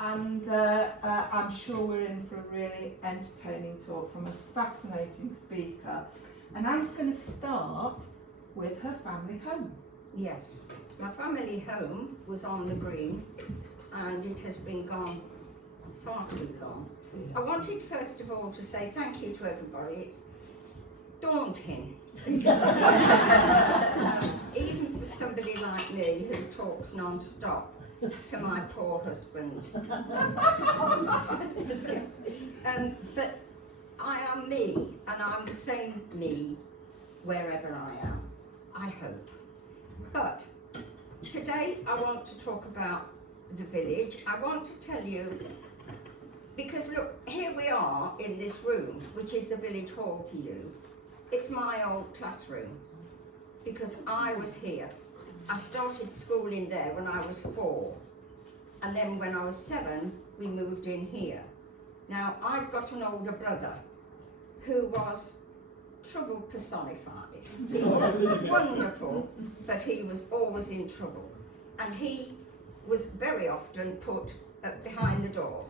And I'm sure we're in for a really entertaining talk from a fascinating speaker. And Anne's going to start with her family home. Yes, my family home was on the Green, and it has been gone far too long. I wanted first of all to say thank you to everybody. It's daunting to see, even for somebody like me who talks non-stop to my poor husband. But I am me, and I'm the same me wherever I am, I hope. But today I want to talk about the village. I want to tell you, because look, here we are in this room, which is the village hall to you. It's my old classroom, because I was here. I started school in there when I was 4, and then when I was 7, we moved in here. Now, I've got an older brother who was trouble personified. He was wonderful, but he was always in trouble. And he was very often put behind the door.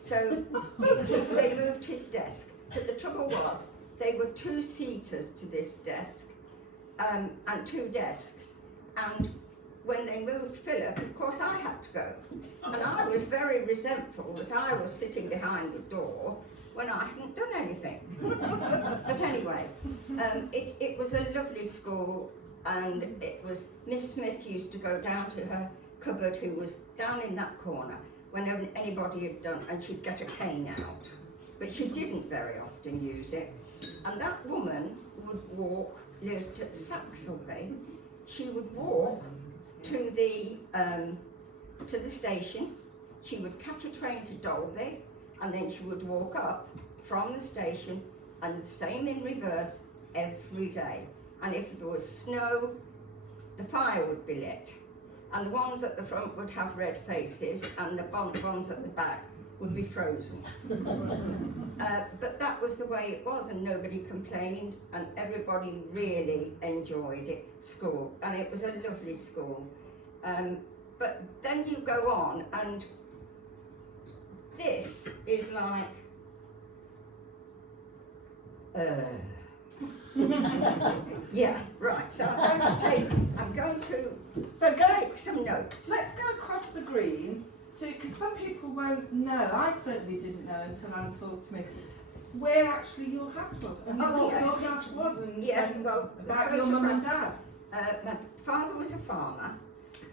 So they moved his desk. But the trouble was, they were 2-seaters to this desk, and 2 desks. And when they moved Philip, of course I had to go. And I was very resentful that I was sitting behind the door when I hadn't done anything. But anyway, it was a lovely school, and it was, Miss Smith used to go down to her cupboard, who was down in that corner, whenever anybody had done, and she'd get a cane out. But she didn't very often use it. And that woman would walk, lived at Saxelby. She would walk to the station. She would catch a train to Dalby, and then she would walk up from the station, and the same in reverse every day. And if there was snow, the fire would be lit, and the ones at the front would have red faces, and the ones at the back would be frozen. But that was the way it was, and nobody complained, and everybody really enjoyed it, school, and it was a lovely school. But then you go on, and this is like, yeah, right. So I'm going to take some notes. Let's go across the Green, because some people won't know. I certainly didn't know until Anne talked to me where actually your house was, and what yes. your house was, and Yes, well, about your mum and dad. My father was a farmer,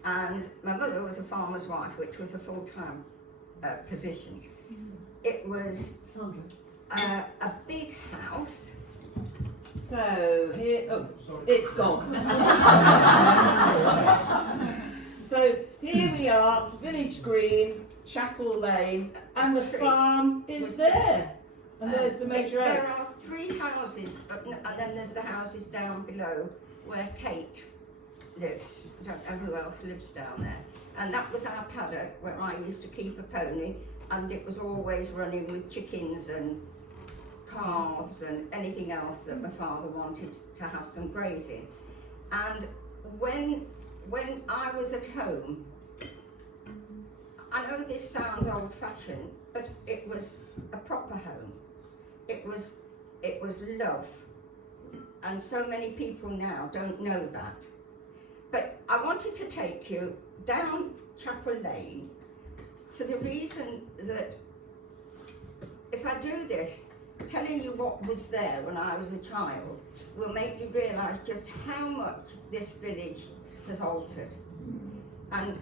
and my mother was a farmer's wife, which was a full-time position. It was a big house. So here, it's gone. So here we are, Village Green, Chapel Lane, and the farm is there. And there's the major oak. There are 3 houses, and then there's the houses down below where Kate lives. I don't know who else lives down there. And that was our paddock where I used to keep a pony, and it was always running with chickens and calves and anything else that my father wanted to have some grazing. And when I was at home, I know this sounds old-fashioned, but it was a proper home. It was love, and so many people now don't know that. But I wanted to take you down Chapel Lane for the reason that if I do this, telling you what was there when I was a child will make you realise just how much this village has altered. And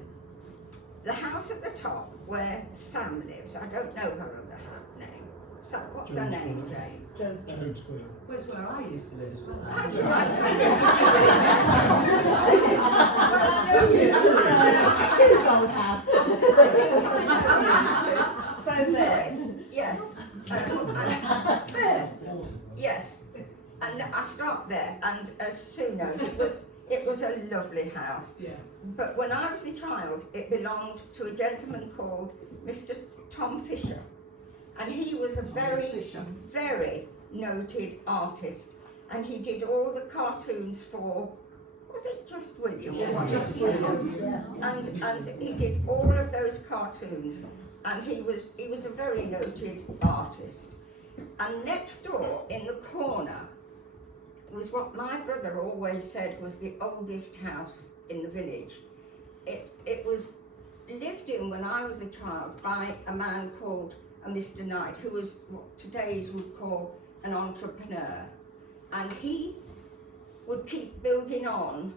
the house at the top where Sam lives, I don't know her other name. So, what's her name, Jane? Jones Square. Was where I used to live as well. That's right. Sue's old house. So there. Yes. Yes. And I stopped there, and as Sue knows, it was a lovely house. Yeah. But when I was a child, it belonged to a gentleman called Mr. Tom Fisher. And he was a very noted artist. And he did all the cartoons for was it Just William? Yes, Or was it- Just William. Yeah. And he did all of those cartoons, and he was a very noted artist. And next door in the corner was what my brother always said was the oldest house in the village. It was lived in when I was a child by a man called Mr. Knight, who was what today's would call an entrepreneur, and he would keep building on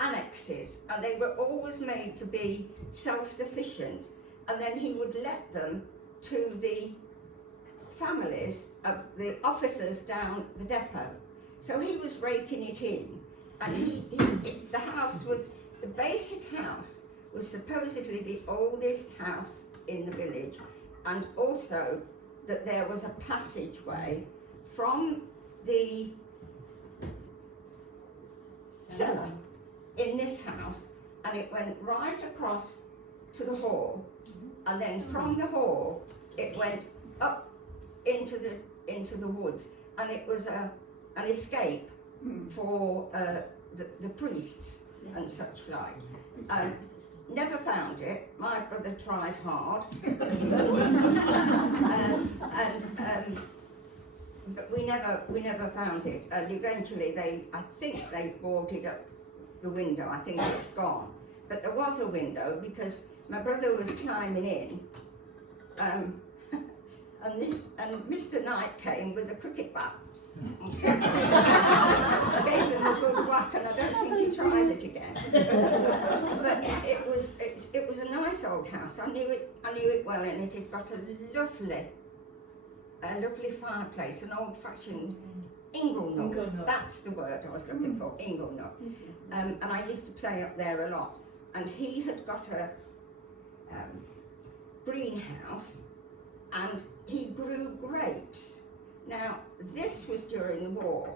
annexes, and they were always made to be self-sufficient, and then he would let them to the families of the officers down the depot. So he was raking it in, and the house was, the basic house was supposedly the oldest house in the village, and also that there was a passageway from the cellar in this house, and it went right across to the hall, and then from the hall it went up into the woods, and it was an escape for the priests and such like. Never found it. My brother tried hard, but we never found it. And eventually, I think they boarded up the window. I think it's gone. But there was a window because my brother was climbing in, and Mr. Knight came with a cricket bat. Gave him a good whack, and I don't think he tried it again. But it was a nice old house. I knew it well, and it had got a lovely fireplace, an old-fashioned ingle-nook. That's the word I was looking for, ingle-nook. And I used to play up there a lot. And he had got a greenhouse, and he grew grapes. Now, this was during the war,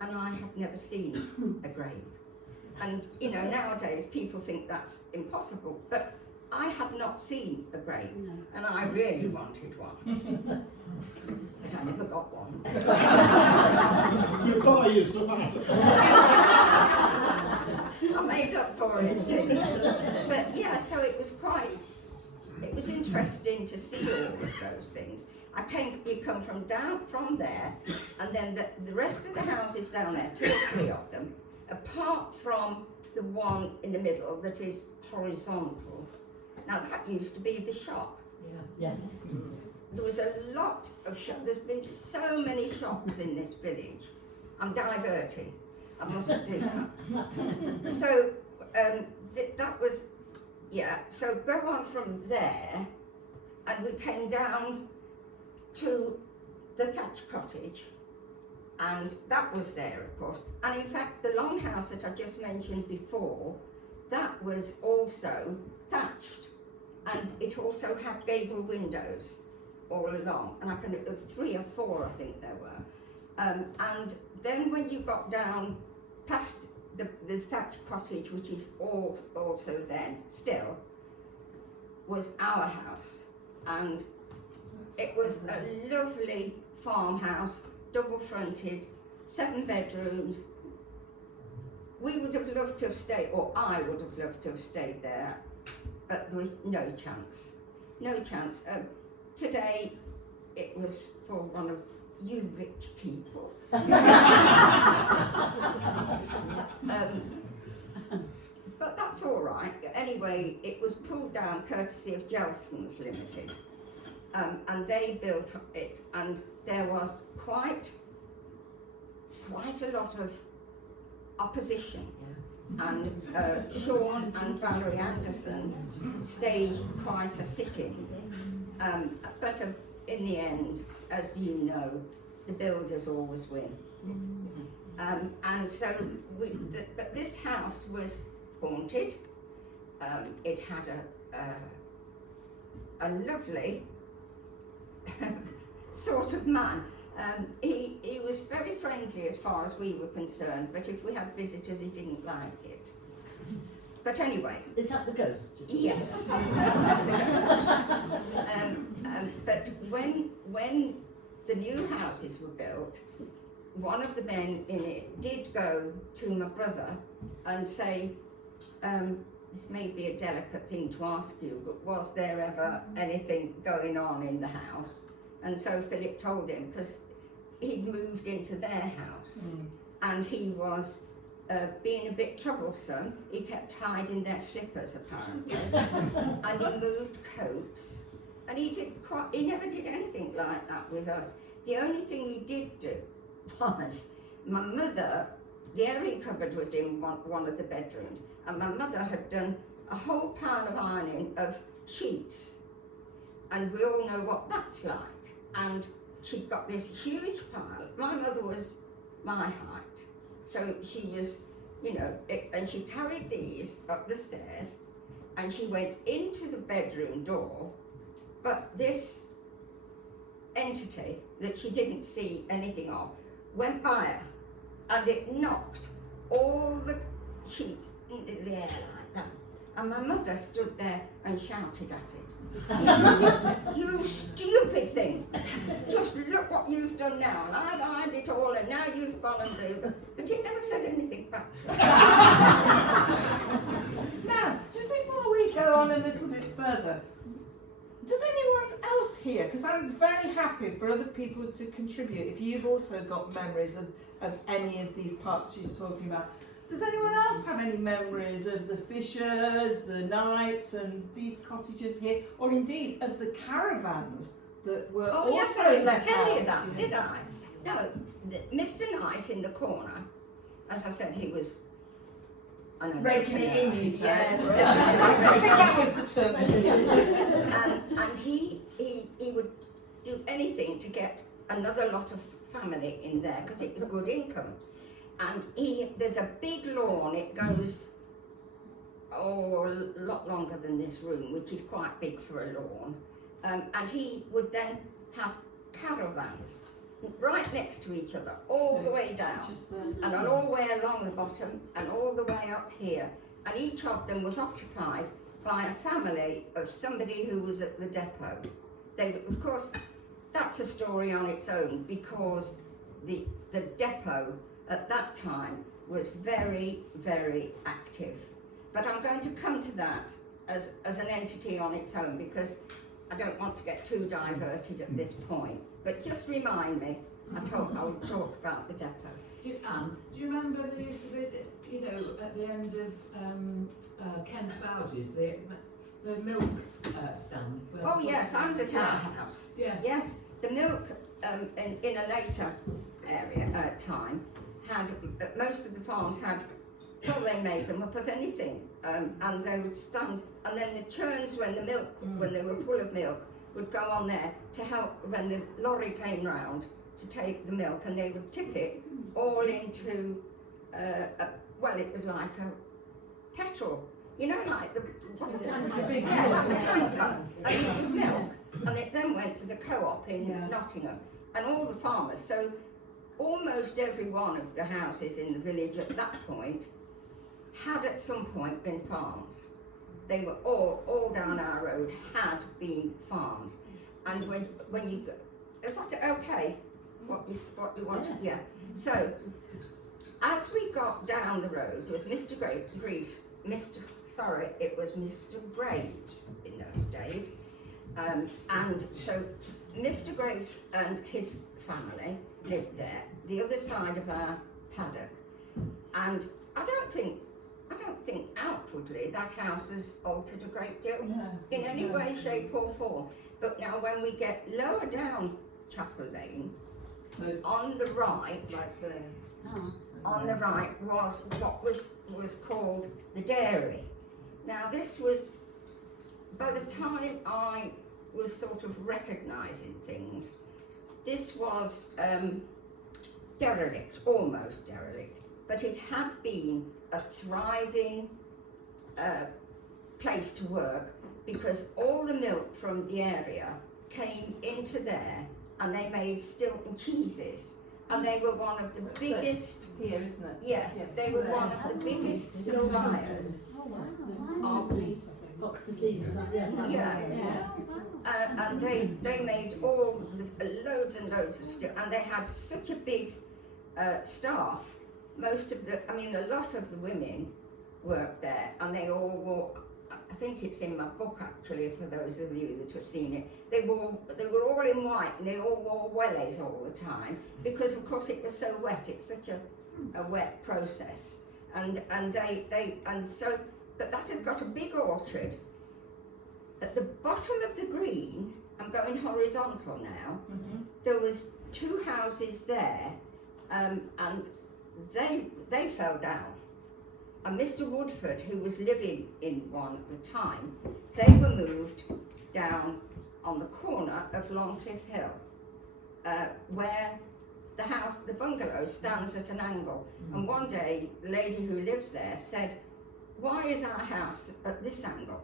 and I had never seen a grape. And, you know, nowadays people think that's impossible, but I had not seen a grape, and I really wanted one. But I never got one. You thought you survived. I made up for it since. But yeah, so it was interesting to see all of those things. We come from there, and then the rest of the houses down there, 2 or 3 of them, apart from the one in the middle that is horizontal. Now that used to be the shop. Yes. There was a lot of shops. There's been so many shops in this village. I'm diverting. I mustn't do that. So that was, yeah. So go on from there, and we came down to the thatch cottage, and that was there, of course. And in fact, the longhouse that I just mentioned before, that was also thatched, and it also had gable windows all along, and 3 or 4 I think there were. And then when you got down past the thatch cottage, which is also then still, was our house, and it was a lovely farmhouse, double fronted, 7 bedrooms. We would have loved to have stayed, or I would have loved to have stayed there, but there was no chance. No chance. Today, it was for one of you rich people. But that's all right. Anyway, it was pulled down courtesy of Jelson's Limited. And they built it, and there was quite a lot of opposition. And Sean and Valerie Anderson staged quite a sit-in. But in the end, as you know, the builders always win. And so, but this house was haunted. It had a lovely sort of man. He was very friendly as far as we were concerned, but if we had visitors, he didn't like it. But anyway. Is that the ghost? Yes, that's the ghost. But when the new houses were built, one of the men in it did go to my brother and say, this may be a delicate thing to ask you, but was there ever anything going on in the house? And so Philip told him, because he'd moved into their house and he was being a bit troublesome. He kept hiding their slippers apparently, and he moved coats, and he never did anything like that with us. The only thing he did do was, my mother, the airing cupboard was in one of the bedrooms, and my mother had done a whole pile of ironing of sheets, and we all know what that's like. And she'd got this huge pile. My mother was my height, so she was, you know, and she carried these up the stairs, and she went into the bedroom door, but this entity that she didn't see anything of went by her, and it knocked all the sheet into the air like that. And my mother stood there and shouted at it. You stupid thing! Just look what you've done now, and I'd ironed it all, and now you've gone and do that. But it never said anything back. Now, just before we go on a little bit further, does anyone else here, because I'm very happy for other people to contribute, if you've also got memories of any of these parts she's talking about, does anyone else have any memories of the fishers, the knights and these cottages here, or indeed of the caravans that were Oh yes, I also didn't let tell you out? that, did I? No, Mr. Knight in the corner, as I said, he was an Raking it in, you yes, said. definitely I think that raking was the term she used. and he would do anything to get another lot of family in there because it was good income. And there's a big lawn, it goes a lot longer than this room, which is quite big for a lawn. And he would then have caravans right next to each other, all the way down, and all the way along the bottom, and all the way up here. And each of them was occupied by a family of somebody who was at the depot. Of course, that's a story on its own, because the depot at that time was very, very active. But I'm going to come to that as an entity on its own, because I don't want to get too diverted at this point. But just remind me, I'll talk about the depot. Anne, do you remember there used to be, you know, at the end of Ken's Bouges, the milk stand? Oh yes, and at our house. Yeah. Yes, the milk in a later time had, most of the farms had, well, they made them up of anything, and they would stand, and then the churns when the milk, when they were full of milk, would go on there to help when the lorry came round to take the milk, and they would tip it all into, well, it was like a petrol, you know, like the big yes, the tanker, and it was milk, and it then went to the co-op in Nottingham, and all the farmers. So almost every one of the houses in the village at that point had at some point been farms. They were all down our road had been farms. And when you go, is that okay? What you wanted? Yeah. So as we got down the road, there was Mr. Graves, it was Mr. Graves in those days. And so Mr. Graves and his family lived there, the other side of our paddock. And I don't think outwardly that house has altered a great deal in any way, shape or form. But now when we get lower down Chapel Lane, on the right, on the right was what was called the dairy. Now this was, by the time I was sort of recognising things, this was derelict, almost derelict, but it had been a thriving place to work, because all the milk from the area came into there, and they made Stilton cheeses, and they were one of the biggest here, isn't it? Yes, they were one of the biggest suppliers of Fox's Lead, is that, yes, that and they made all loads and loads of stuff, and they had such a big staff, a lot of the women worked there, and they all wore, I think it's in my book actually, for those of you that have seen it, they were all in white, and they all wore wellies all the time, because of course it was so wet. It's such a wet process, but that had got a big orchard. At the bottom of the green, I'm going horizontal now, there was 2 houses there, and they fell down. And Mr. Woodford, who was living in one at the time, they were moved down on the corner of Longcliffe Hill, where the bungalow stands at an angle. And one day, the lady who lives there said, "Why is our house at this angle?"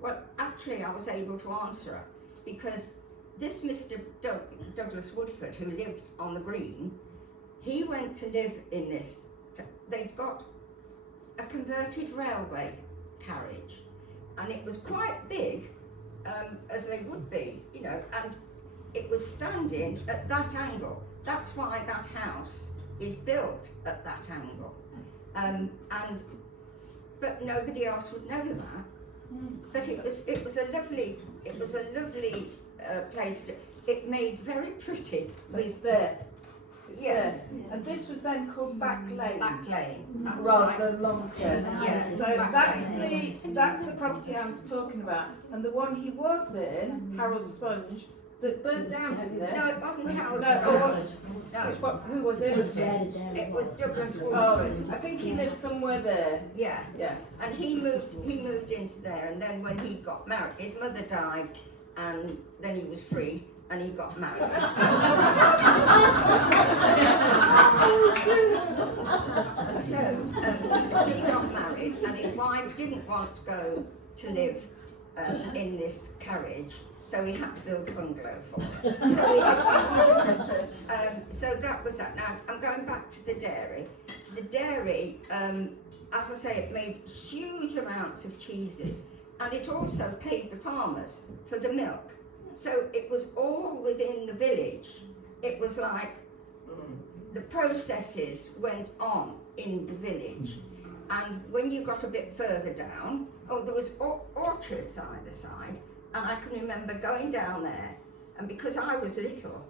Well, actually, I was able to answer her, because this Mr. Douglas Woodford, who lived on the green, he went to live in this. They'd got a converted railway carriage, and it was quite big, as they would be, and it was standing at that angle. That's why that house is built at that angle, but nobody else would know that. But it was a lovely place. It made very pretty. So it's there. It's Yes. there. And this was then called Back Lane. Back Lane. That's Rather right. than Longstone. Yes. So Back Lane. that's the property I was talking about. And the one he was in, Harold Sponge, that burnt down, didn't it? No, it wasn't Harold. No, Sponge. Who was it? It was Douglas Woodford. Oh, I think he lived somewhere there. Yeah. Yeah. And he moved into there, and then when he got married, his mother died, and then he was free, and he got married. So he got married, and his wife didn't want to go to live in this carriage, so he had to build a bungalow for her. So that was that. Now I'm going back to the dairy. The dairy, as I say, it made huge amounts of cheeses, and it also paid the farmers for the milk. So it was all within the village. It was like the processes went on in the village. And when you got a bit further down, there was orchards either side, and I can remember going down there, and because I was little,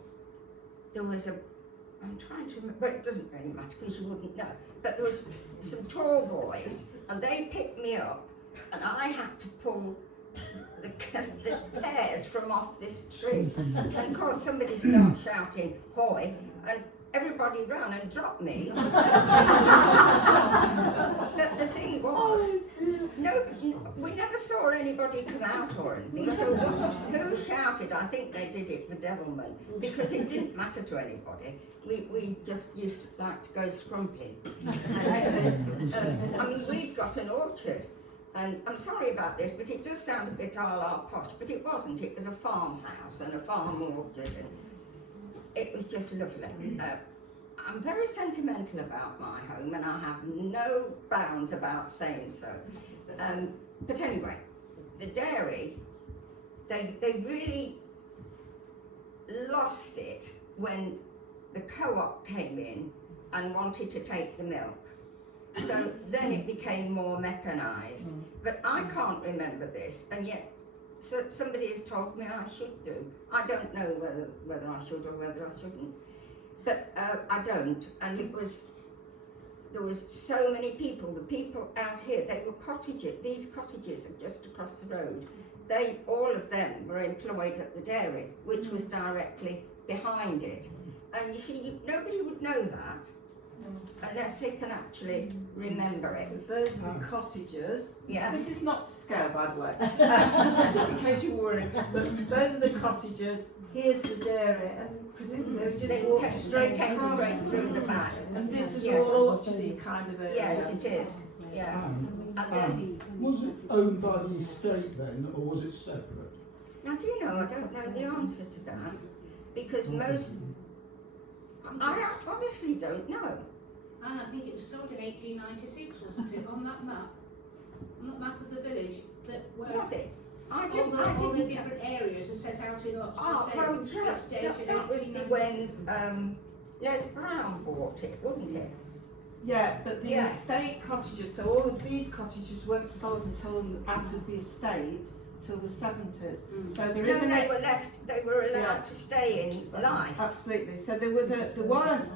there was I'm trying to remember, but it doesn't really matter because you wouldn't know, but there was some tall boys, and they picked me up, and I had to pull the pears from off this tree. And of course somebody started shouting, "Hoy," and everybody ran and dropped me. But the thing was, we never saw anybody come out or anything. So who shouted? I think they did it for devilment, because it didn't matter to anybody. We just used to like to go scrumping. We'd got an orchard. And I'm sorry about this, but it does sound a bit a la posh, but it wasn't. It was a farmhouse and a farm orchard, and it was just lovely. I'm very sentimental about my home, and I have no bounds about saying so. But anyway, the dairy, they really lost it when the co-op came in and wanted to take the milk. So then it became more mechanised. But I can't remember this, and yet somebody has told me I should do. I don't know whether I should or whether I shouldn't. But I don't. And there was so many people. The people out here, they were cottages. These cottages are just across the road. All of them were employed at the dairy, which was directly behind it. And you see, nobody would know that unless they can actually remember it. Those are the cottagers. Yeah. This is not to scale, by the way, just in case you were worried. But those are the cottagers. Here's the dairy, and presumably just They walk came straight through the back. And this is Yes. all orchardy kind of area. Yes, it is. Yeah. And then, Was it owned by the estate then, or was it separate? now do you know, I don't know the answer to that, because I honestly don't know. And I think it was sold in 1896, wasn't it, on that map? On that map of the village, where Was it? I all didn't. the different areas are set out in lots Oh, to say well, it's dated that would be 1896. when Les Brown bought it, wouldn't it? Yeah, but the Yeah. estate cottages, so all of these cottages weren't sold until out of the estate till the 70s. So there No, isn't they it. were left, they were allowed Yeah. to stay in life. Absolutely. So there were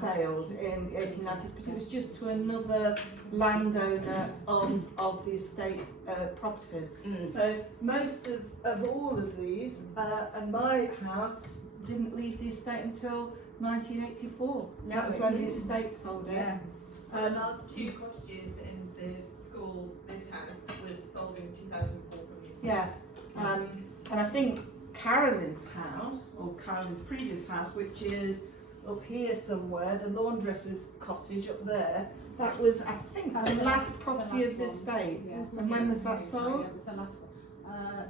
sales in the 1890s, but it was just to another landowner of the estate properties. Mm. So most of all of these, and my house didn't leave the estate until 1984. No, That was it when the didn't. estate sold it. Yeah. The last 2 cottages in the school, this house was sold in 2004 from the estate. Yeah. And I think Carolyn's house, or Carolyn's previous house, which is up here somewhere, the laundress's cottage up there, that was, I think, the last property of the estate. Yeah. And when was that Yeah, sold? it was the last one.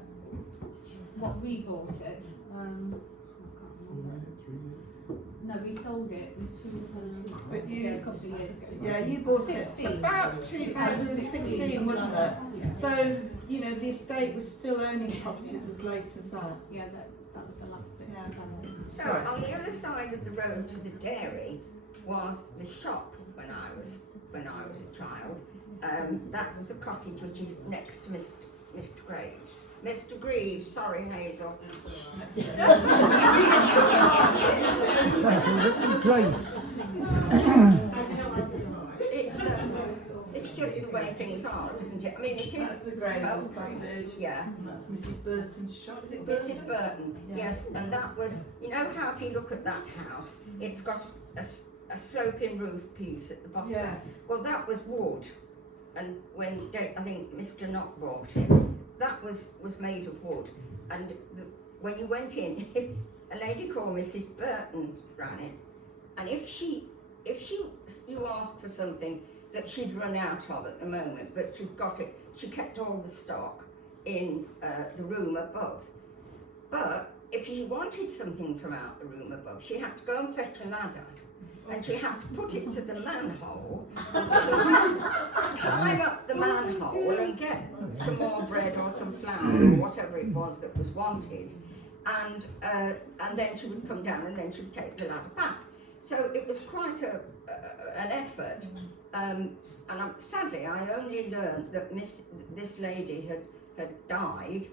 What we bought it, I can't remember. No, we sold it. But Yeah, you, a couple of years ago. yeah, you bought it 16. about 2016, wasn't it? Yeah. So, you know, the estate was still owning properties as late as that. Yeah, that was the last bit. Yeah. So on the other side of the road to the dairy was the shop when I was a child. That's the cottage which is next to Mr. Graves. Mr. Greaves, sorry Hazel. Great. It's just the way things are, isn't it? I mean, it is. That's the Graves' cottage. Yeah. And that's Mrs. Burton's shop. Is it Burton? Mrs. Burton, Yeah. yes, and that was, you know how if you look at that house, it's got a sloping roof piece at the bottom. Yeah. Well, that was wood, and when I think Mr. Knock bought it, that was made of wood, and when you went in, a lady called Mrs. Burton ran it, and if you asked for something that she'd run out of at the moment, but she'd got it, she kept all the stock in the room above. But if she wanted something from out the room above, she had to go and fetch a ladder, and she had to put it to the manhole, climb up the manhole and get some more bread or some flour or whatever it was that was wanted, and then she would come down and then she would take the ladder back. So it was quite an effort, and sadly I only learned that this lady had died.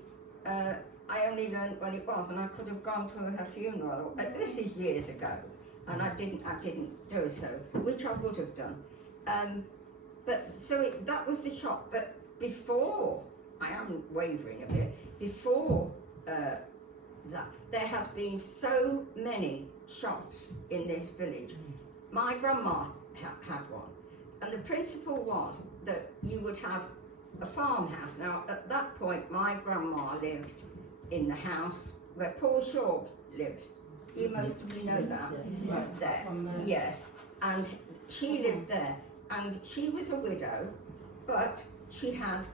I only learned when it was, and I could have gone to her funeral. This is years ago, and I didn't do so, which I would have done. But so that was the shop. But before, I am wavering a bit. Before that, there has been so many shops in this village. My grandma had one, and the principle was that you would have a farmhouse. Now, at that point, my grandma lived in the house where Paul Shaw lives. You most of you know that. Right There, on there. yes, and she lived there, and she was a widow, but she had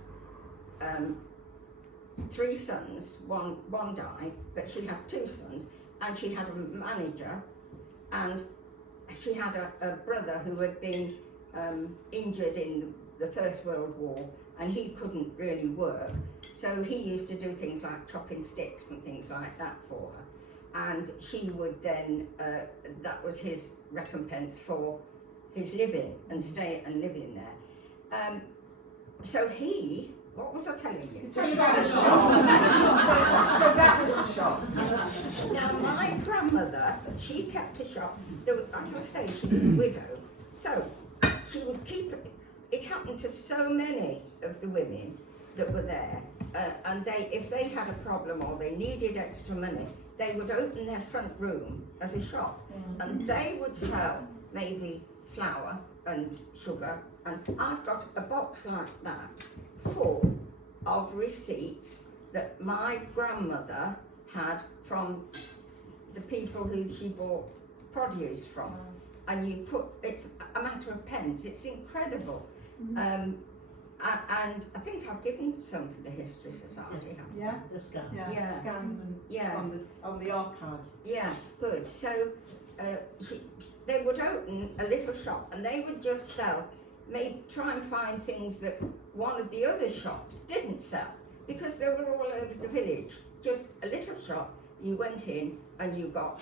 3 sons. One died, but she had 2 sons, and she had a manager, and she had a brother who had been injured in the First World War, and he couldn't really work, so he used to do things like chopping sticks and things like that for her, and she would then, that was his recompense for his living and stay and living there. So what was I telling you? Tell me about the shop. So that was a shop. Now my grandmother, she kept a shop. As I say, she was a widow, so she would keep it. It happened to so many of the women that were there, and if they had a problem or they needed extra money, they would open their front room as a shop, and they would sell maybe flour and sugar, and I've got a box like that full of receipts that my grandmother had from the people who she bought produce from, and it's a matter of pence. It's incredible. And I think I've given some to the History Society. Yeah. The scan. Yeah. Yeah. Scans and Yeah. on the archive. Yeah, good. So they would open a little shop, and they would just sell, try and find things that one of the other shops didn't sell, because they were all over the village. Just a little shop, you went in and you got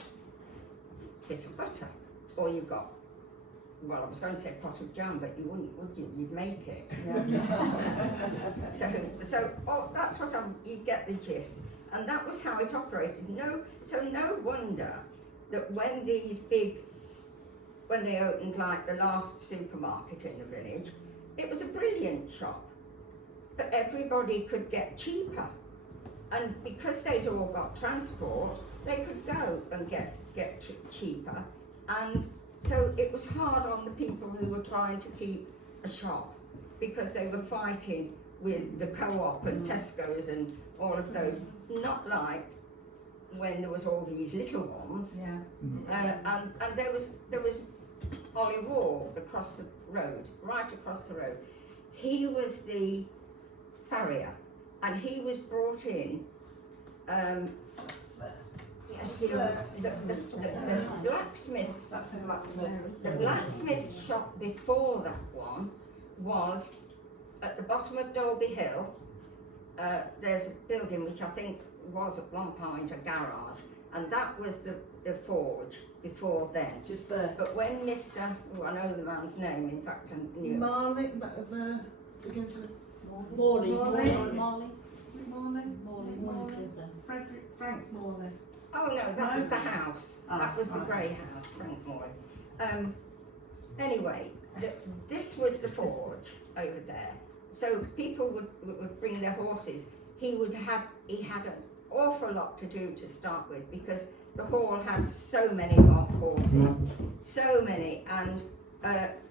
a bit of butter, or you got, well, I was going to say pot of jam, but you wouldn't, would you? You'd make it. So that's what you get the gist. And that was how it operated. So no wonder that when they opened like the last supermarket in the village, it was a brilliant shop, but everybody could get cheaper. And because they'd all got transport, they could go and get cheaper. And so it was hard on the people who were trying to keep a shop, because they were fighting with the Co-op and Tesco's and all of those. Not like when there was all these little ones. Yeah. And there was Ollie Wall across the road, right across the road. He was the farrier, and he was brought in. Yes, the blacksmiths. That's the blacksmith. The blacksmith shop before that one was at the bottom of Dalby Hill. There's a building which I think was at one point a garage, and that was the forge before then. Just there. But when Mr. Oh, I know the man's name, in fact I knew it. Marley. Frank Morley. Oh no, that was the house. That was the grey house, Frank Morley. Anyway, this was the forge over there. So people would bring their horses. He had an awful lot to do to start with, because the hall had so many horses, so many, and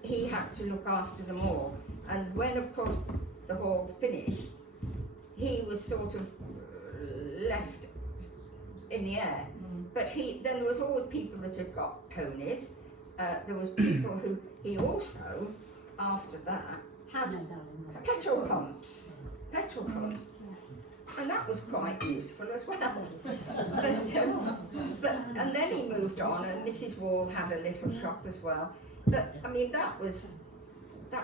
he had to look after them all. And when, of course, the hall finished, he was sort of left in the air. But then there was always people that had got ponies. There was people who he also, after that, had petrol pumps, and that was quite useful as well. And then he moved on, and Mrs. Wall had a little shop as well. But I mean, that was a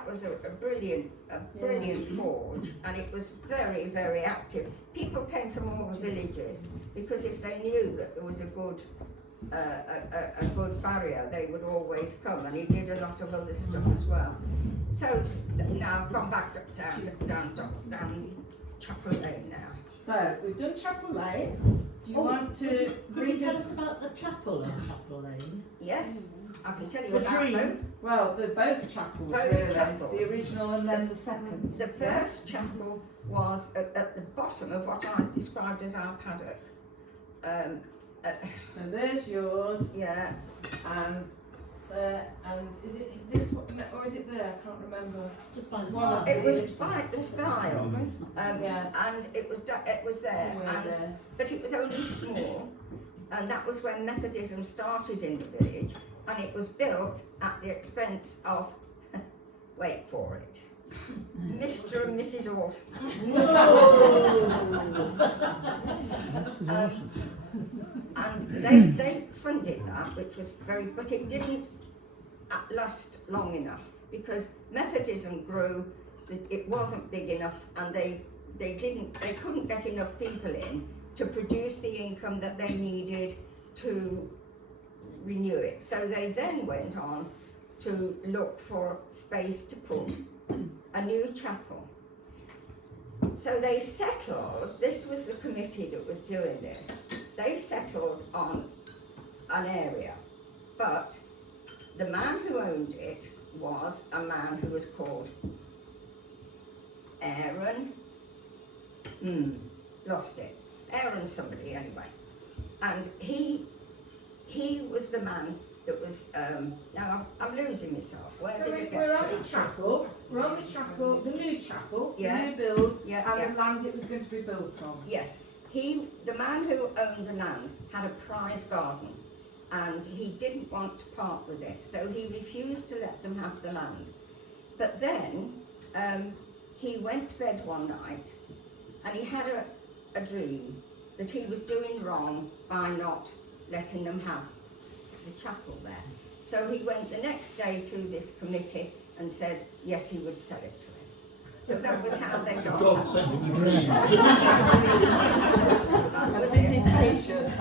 brilliant forge, and it was very, very active. People came from all the villages, because if they knew that there was a good farrier, they would always come, and he did a lot of other stuff as well. So now I've gone back down Chapel Lane now. So we've done Chapel Lane. Do you want to Could you tell us about the chapel in Chapel Lane? Yes, I can tell you the about dream? both. Well, they're both chapels, Both really. chapels. The original and then the second. The first chapel was at the bottom of what I described as our paddock. So there's yours, Yeah, and is it this one, or is it there? I can't remember. Just by the Well, it was by the style, Yeah. and it was there, Somewhere and there. but it was only small, and that was when Methodism started in the village, and it was built at the expense of, wait for it, Mr. and Mrs. Austin. And they funded that, which was but it didn't last long enough, because Methodism grew, it wasn't big enough, and they couldn't get enough people in to produce the income that they needed to renew it. So they then went on to look for space to put a new chapel. So they settled, this was the committee that was doing this, they settled on an area, but the man who owned it was a man who was called Aaron, lost it, Aaron somebody anyway, and he was the man that was, now I'm losing myself, where So did I get we're to? on the chapel. We're on the chapel, the new chapel, Yeah. the new build, Yeah, and yeah. the land it was going to be built on. Yes, the man who owned the land had a prize garden, and he didn't want to part with it, so he refused to let them have the land. But then he went to bed one night, and he had a dream that he was doing wrong by not letting them have the chapel there. So he went the next day to this committee and said yes, he would sell it to him. So that was how they got God sent him a dream. That was his intention.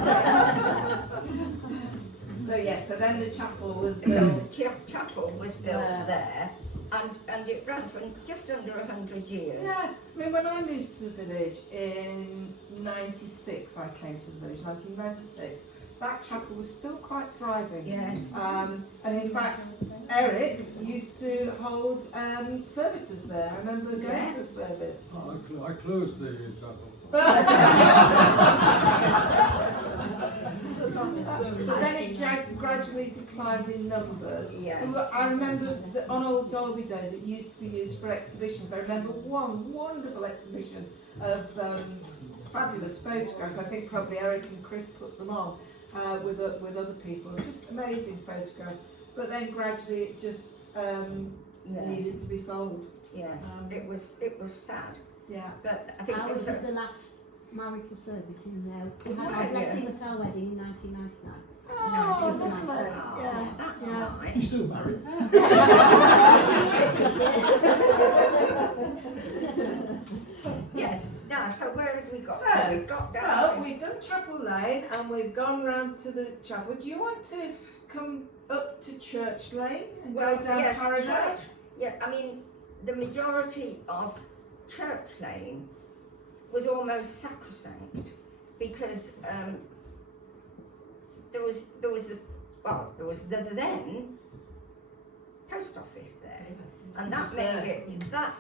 So yes, so then the chapel was So built. the chapel was built Yeah. there, and it ran for just under 100 years. Yes, I mean when I moved to the village in '96, I came to the village, 1996, that chapel was still quite thriving. Yes. And in fact, Eric used to hold services there. I remember going Yes. to a service. I closed the chapel. But then it gradually declined in numbers. Yes. I remember that on Old Dalby days it used to be used for exhibitions. I remember one wonderful exhibition of fabulous photographs. I think probably Eric and Chris put them on with other people. Just amazing photographs. But then gradually it just Yes. needed to be sold. Yes, it was sad, Yeah. but I think it Ours was was the last marital service in there. We had Right, our blessing yeah. at our wedding in 1999. Oh, it was a nice lovely. day. Oh, Yeah. that's Yeah. nice. He's still married. Yes. Now, so where had we got So, to? We've got down Well, to we've done Chapel Lane and we've gone round to the chapel. Do you want to come up to Church Lane and go down yes, Paradise? Church. Yeah, I mean, the majority of Church Lane was almost sacrosanct because there was the then post office there, and that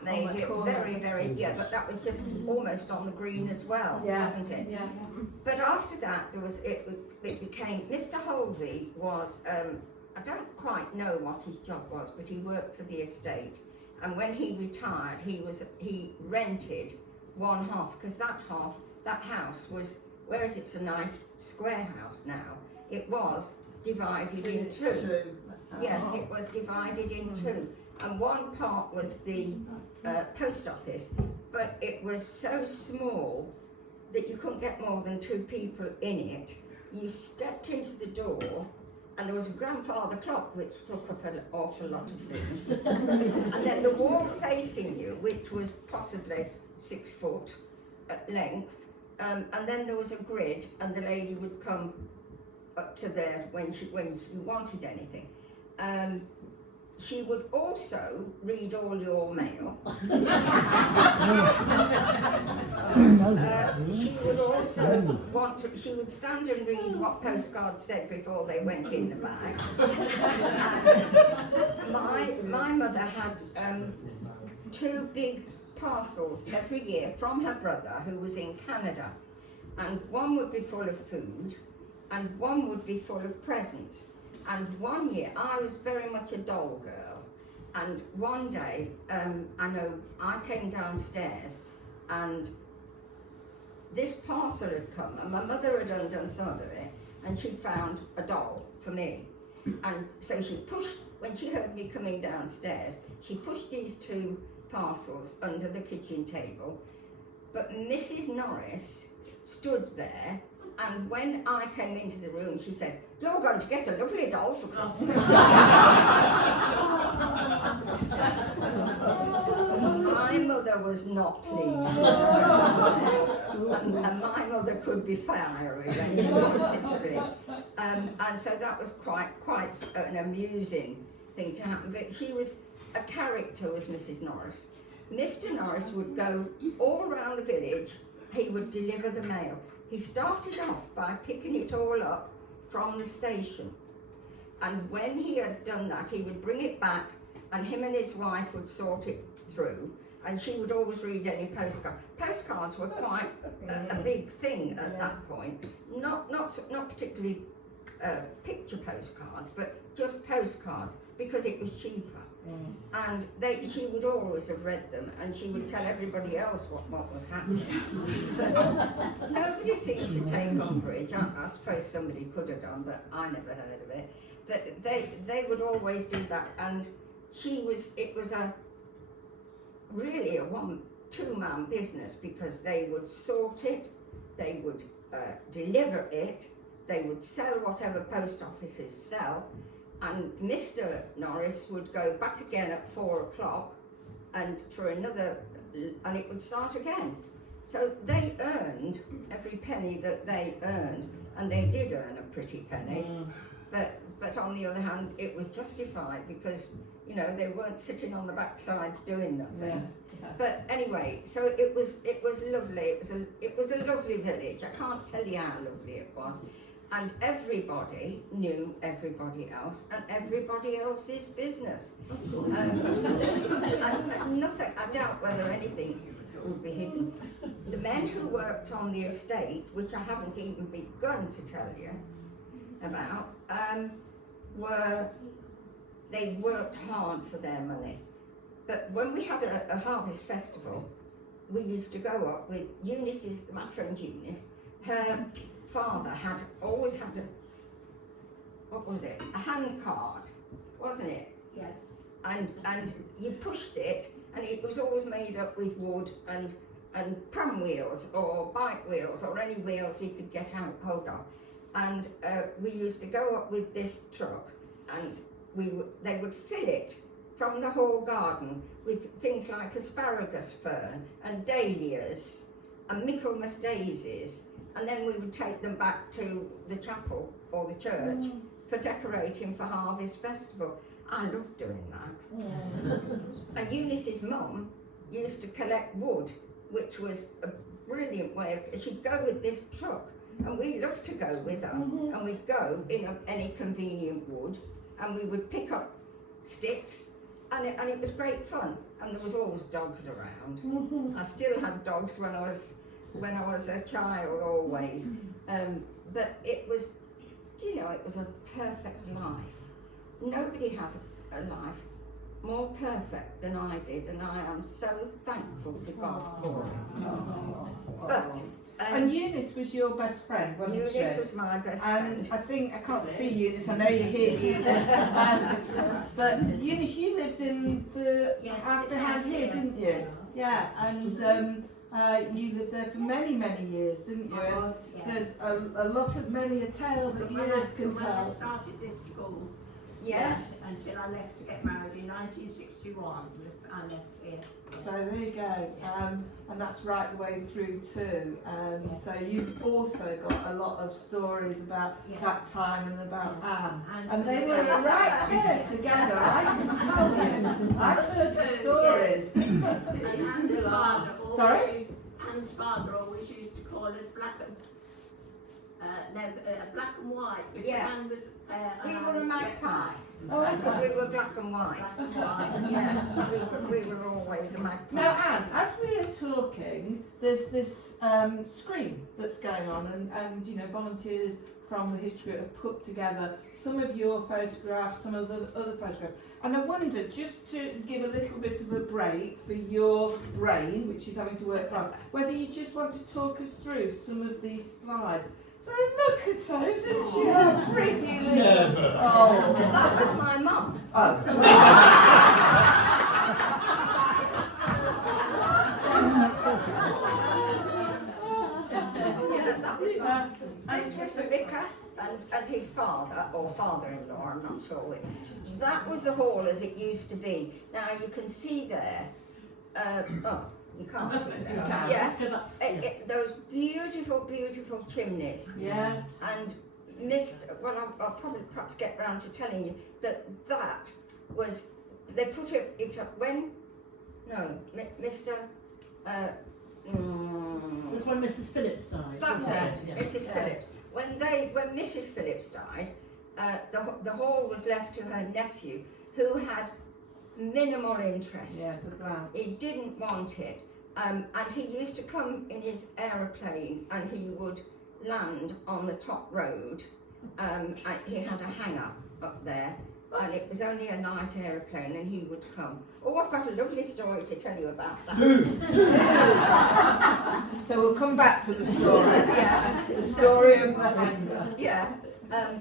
made it corner. very, very, yeah, but that was just almost on the green as well, Yeah. wasn't it? Yeah. But after that, it became, Mr. Holdry was, I don't quite know what his job was, but he worked for the estate. And when he retired, he rented one half, because that house was, whereas it's a nice square house now, it was divided in two. Yes, it was divided in two. And one part was the post office, but it was so small that you couldn't get more than two people in it. You stepped into the door, and there was a grandfather clock which took up an awful lot of room. And then the wall facing you, which was possibly 6 foot at length, and then there was a grid, and the lady would come up to there when you wanted anything. She would also read all your mail. She would also she would stand and read what postcards said before they went in the bag. My mother had 2 big parcels every year from her brother who was in Canada, and one would be full of food and one would be full of presents. And one year, I was very much a doll girl, and one day, I know I came downstairs and this parcel had come, and my mother had undone some of it, and she'd found a doll for me. And so she pushed, when she heard me coming downstairs, she pushed these 2 parcels under the kitchen table, but Mrs. Norris stood there, and when I came into the room, she said, "You're going to get a lovely doll for Christmas." My mother was not pleased. And my mother could be fiery when she wanted to be. And so that was quite an amusing thing to happen. But she was a character, was Mrs. Norris. Mr. Norris would go all around the village. He would deliver the mail. He started off by picking it all up from the station, and when he had done that, he would bring it back, and him and his wife would sort it through, and she would always read any postcard. Postcards were quite a big thing at that point, not particularly picture postcards, but just postcards, because it was cheaper. And she would always have read them, and she would tell everybody else what was happening. But nobody seemed to take umbrage. I suppose somebody could have done, but I never heard of it. But they would always do that, and it was really a 1-2-man business, because they would sort it, they would deliver it, they would sell whatever post offices sell, and Mr. Norris would go back again at 4 o'clock and for another, and it would start again. So they earned every penny that they earned, and they did earn a pretty penny. but on the other hand, it was justified because, you know, they weren't sitting on the backsides doing nothing. Yeah. But anyway, so it was lovely. It was a lovely village. I can't tell you how lovely it was. And everybody knew everybody else and everybody else's business. And nothing, I doubt whether anything would be hidden. The men who worked on the estate, which I haven't even begun to tell you about, they worked hard for their money. But when we had a harvest festival, we used to go up with my friend Eunice. Her father always had a hand cart, wasn't it? Yes. And you pushed it, and it was always made up with wood and pram wheels or bike wheels or any wheels you could get hold of. And we used to go up with this truck, and they would fill it from the whole garden with things like asparagus fern and dahlias and Michaelmas daisies, and then we would take them back to the chapel or the church for decorating for Harvest Festival. I loved doing that. And Eunice's mum used to collect wood, which was a brilliant way of, she'd go with this truck, and we loved to go with her, and we'd go in any convenient wood, and we would pick up sticks, and it was great fun, and there was always dogs around. I still had dogs when I was a child, always. But it was, you know, it was a perfect life. Nobody has a life more perfect than I did, and I am so thankful to God for it. But and Eunice was your best friend, wasn't she? Eunice was my best friend. And I think, I can't see Eunice, I know you're here, Eunice. But Eunice, you lived in the house behind here, didn't you? Yeah, and you lived there for many, many years, didn't you? I was, yes. There's a lot of many a tale that Eunice can When I tell. started this school, Yes. until I left to get married in 1961, I left here. So there you go, and that's right the way through too. So you've also got a lot of stories about that time and about Anne, and they were right there together. I can tell you, I've heard the stories. Anne's father always Sorry? Anne's father always used to call us black and white. Because Yeah. Anne was We and I were a was magpie, Oh, because we were black and white. black and white. Yeah, we were always a magpie. Now, Anne, as we are talking, there's this screen that's going on, and you know, volunteers from the history have put together some of your photographs, some of the other photographs. And I wondered, just to give a little bit of a break for your brain, which is having to work hard, whether you just want to talk us through some of these slides. So look at her, isn't she a pretty little soul? That was my mum. Oh. Yeah, that was mum. This was the vicar and his father, or father-in-law, I'm not sure which. That was the hall as it used to be. Now you can see there, you can't see there. You can. Yeah, those beautiful, beautiful chimneys. Yeah. And I'll probably perhaps get round to telling you that was, they put it up when, Mr. That's when Mrs. Phillips died. That's wasn't it, Yeah. Mrs. Phillips. When Mrs. Phillips died, the hall was left to her nephew, who had minimal interest. Yeah, the ground. He didn't want it, and he used to come in his aeroplane, and he would land on the top road. And he had a hangar up there, and it was only a light aeroplane, and he would come. Oh, I've got a lovely story to tell you about that. So we'll come back to the story. Yeah. The story of the hangar. Yeah, and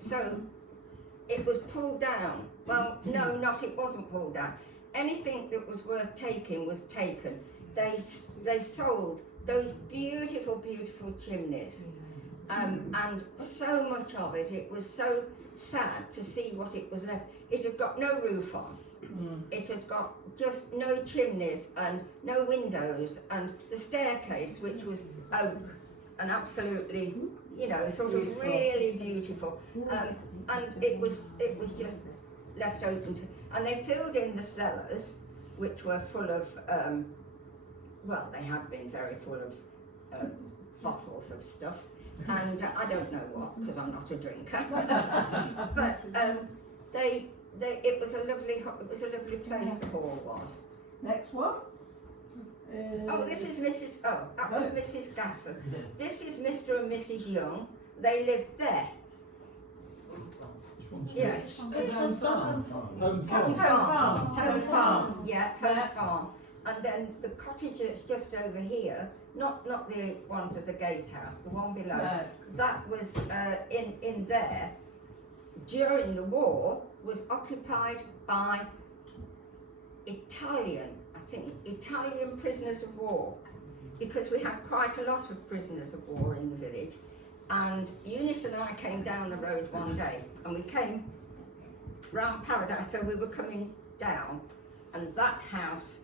so it was pulled down. Well, no, it wasn't pulled down. Anything that was worth taking was taken. They sold those beautiful, beautiful chimneys, and so much of it. It was so sad to see what it was left. It had got no roof on. It had got just no chimneys and no windows, and the staircase, which was oak, an absolutely, you know, sort of Beautiful. really beautiful. And it was just left open to, and they filled in the cellars, which were full of, well, they had been very full of bottles of stuff, and I don't know what, because I'm not a drinker. But it was a lovely place. The hall was. Next one. Oh, this is Mrs. Oh, that was Mrs. Gasson. This is Mr. and Mrs. Young. They lived there. Yes. Home farm. Home Home farm. farm. Home farm. Yeah, home farm. And then the cottage that's just over here, not the one to the gatehouse, the one below. No. That was in there during the war, was occupied by Italian prisoners of war, because we had quite a lot of prisoners of war in the village. And Eunice and I came down the road one day, and we came round Paradise, so we were coming down, and that house,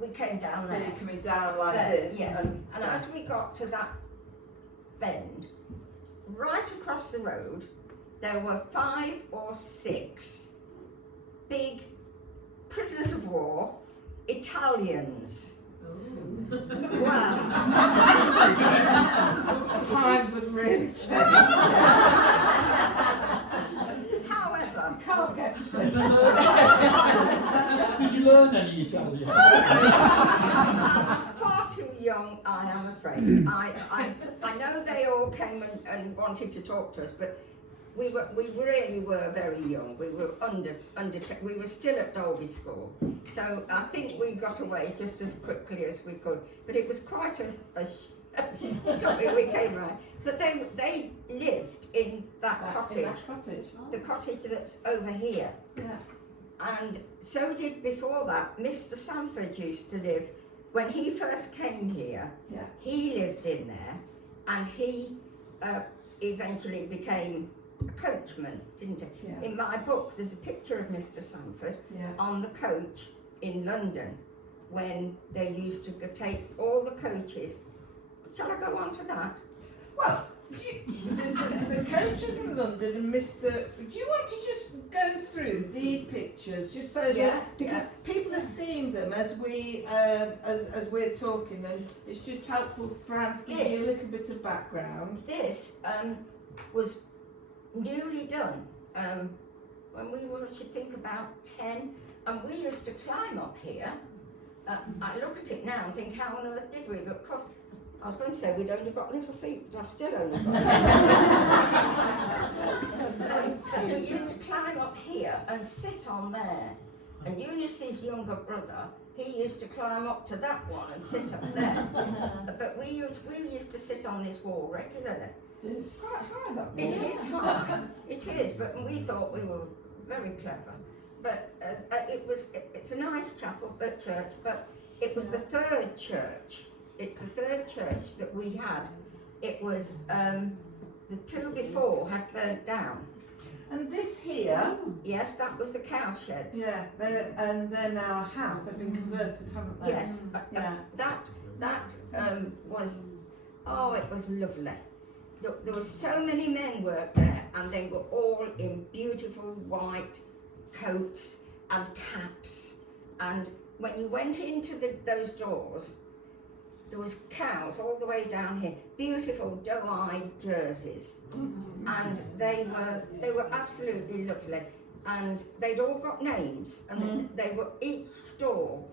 we came down So there. you're coming down like There, this. yes. And as we got to that bend, right across the road, there were 5 or 6 big prisoners of war, Italians. Wow. Times have really changed. However, Can't get it. Did you learn any Italian? I was far too young, I am afraid. I know they all came and wanted to talk to us, but we really were very young. We were we were still at Dalby School, so I think we got away just as quickly as we could. But it was quite a story we came around. But they lived in that cottage. In that cottage. The cottage that's over here. Yeah. And so did before that, Mr. Sanford used to live, when he first came here, Yeah. he lived in there, and he eventually became a coachman, didn't he? Yeah. In my book, there's a picture of Mr. Sanford Yeah. on the coach in London, when they used to take all the coaches. Shall I go on to that? Well, there's the coaches in London and Mr. Do you want to just go through these pictures just so Yeah, that, because people are seeing them as we as we're talking, and it's just helpful for Anne to give you a Yes. little bit of background. This was newly done when we were, I should think, about 10, and we used to climb up here. I look at it now and think, how on earth did we? But of course, I was going to say we'd only got little feet, but I've still only got little feet. We used to climb up here and sit on there. And Eunice's younger brother, he used to climb up to that one and sit up there. But we used to sit on this wall regularly. It's quite high, that It wall. is high. It is, but we thought we were very clever. But it's a nice chapel, church, but it was the third church. It's the third church that we had. It was, the 2 before had burnt down. And this here, Yes, that was the cow sheds. yeah, and they're now a house. They've been converted, haven't they? Yes, Yeah. that was, oh, it was lovely. There were so many men worked there, and they were all in beautiful white coats and caps. And when you went into those doors, there was cows all the way down here, beautiful doe-eyed jerseys, and they were absolutely lovely. And they'd all got names, and they were, each stall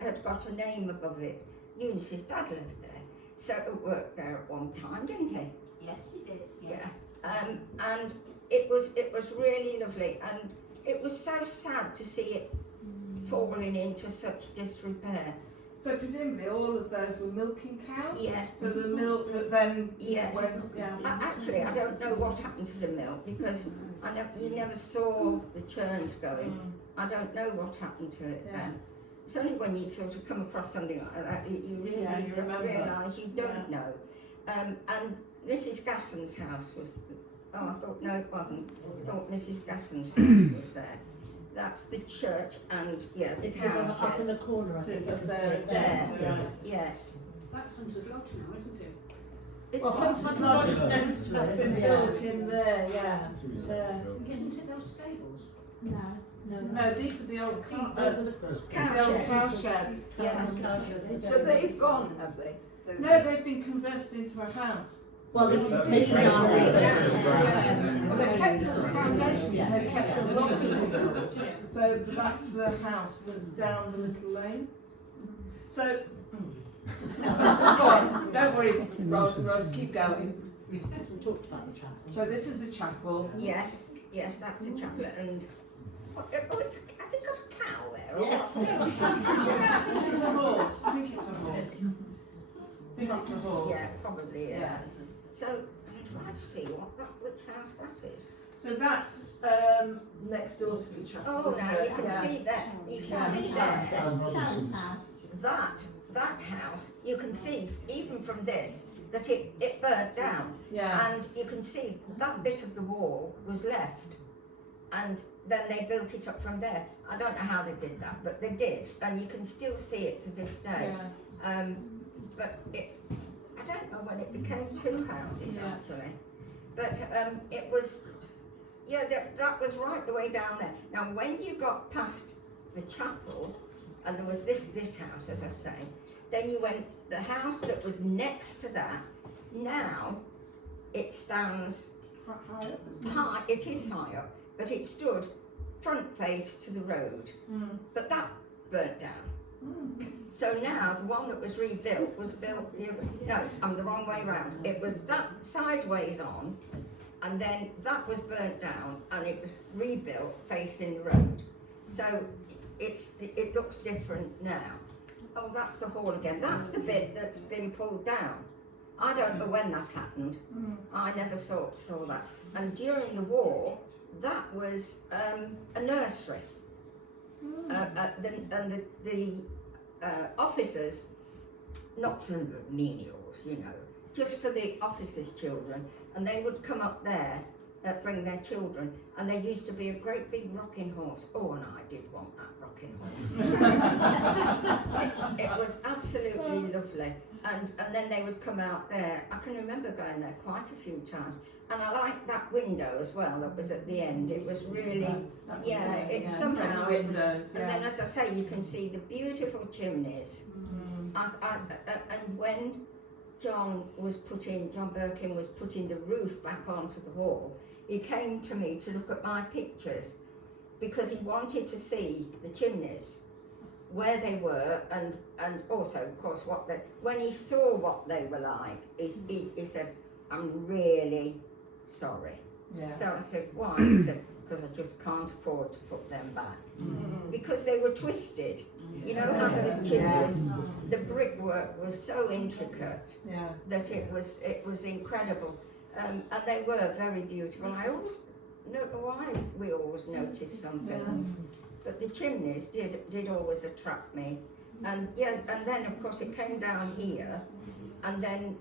had got a name above it. Eunice's dad lived there, so he worked there at one time, didn't he? Yes, he did. Yeah. And it was really lovely, and it was so sad to see it falling into such disrepair. So presumably all of those were milking cows? Yes. So the milk that then Yes. went, yeah. Actually, I don't know what happened to the milk, because you never saw the churns going. I don't know what happened to it Yeah. then. It's only when you sort of come across something like that you really Yeah, you don't remember. realise you don't know. And Mrs. Gasson's house was, I thought, no it wasn't. I thought Mrs. Gasson's house was there. That's the church and, yeah, the It is cow up in the sheds. corner, I It think. is I up can see there, it There, yeah. yes. That's Hunter's Lodge now, isn't it? It's Well, what? Hunter's Lodge is next to That's it. It's yeah. built in there, yeah. Yeah. Isn't it those stables? No. No, these are the old car, Those are Those the old car sheds. Yeah. So they've gone, have they? No, they've been converted into a house. Well, it's taken on. Well, they kept all the foundations, Yeah. they kept all the rockers. So that's the house that's down the little lane. So, go on, don't worry, Rose, keep going. We talked about the chapel. So this is the chapel. Yes, that's the chapel, and has it got a cow there? or Yes. what? I think it's a horse. I think it's a horse. I think it's a horse. Yeah, probably is. Yeah. So I'm trying to see which house that is. So that's next door to the chapel. Oh, now you can Yeah. see that. You can Yeah. see Yeah. there. That house. You can see even from this that it burnt down, Yeah. and you can see that bit of the wall was left, and then they built it up from there. I don't know how they did that, but they did, and you can still see it to this day. Yeah. But I don't know when it became two houses Yeah. actually, but it was, yeah, that was right the way down there. Now when you got past the chapel, and there was this house, as I say, then you went, the house that was next to that, now it stands Quite high up, isn't it? high, it is high up, but it stood front face to the road, Mm. but that burnt down. Mm. So now the one that was rebuilt was built the other, no, I'm the wrong way round. It was that sideways on, and then that was burnt down, and it was rebuilt facing the road. So it looks different now. Oh, that's the hall again. That's the bit that's been pulled down. I don't know when that happened. Mm. I never saw that. And during the war, that was a nursery. The officers, not for the menials, you know, just for the officers' children, and they would come up there, bring their children, and there used to be a great big rocking horse. Oh, and I did want that rocking horse. it was absolutely lovely, and then they would come out there. I can remember going there quite a few times, and I liked that window as well that was at the end. It was really, yeah, it somehow it was, windows, and then as I say, you can see the beautiful chimneys. And when John Birkin was putting the roof back onto the wall, he came to me to look at my pictures because he wanted to see the chimneys, where they were, and also, of course, when he saw what they were like, he said, "I'm really sorry." Yeah. So I said, "Why?" He said, "Because I just can't afford to put them back." Because they were twisted. You know how those chimneys, the brickwork was so intricate Yeah. that it was incredible. And they were very beautiful. I always don't know why we always noticed some things, but the chimneys did always attract me. And then of course it came down here, and then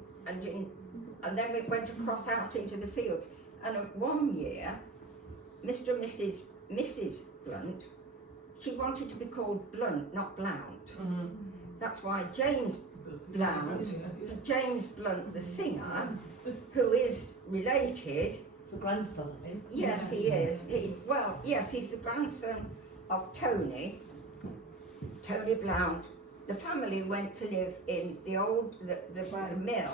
we went across out into the fields. And one year, Mr. and Mrs. Blunt, she wanted to be called Blunt, not Blount. That's why James Blunt, the singer, who is related. It's the grandson, I think. Yes, he is. He's the grandson of Tony Blount. The family went to live in the old the mill,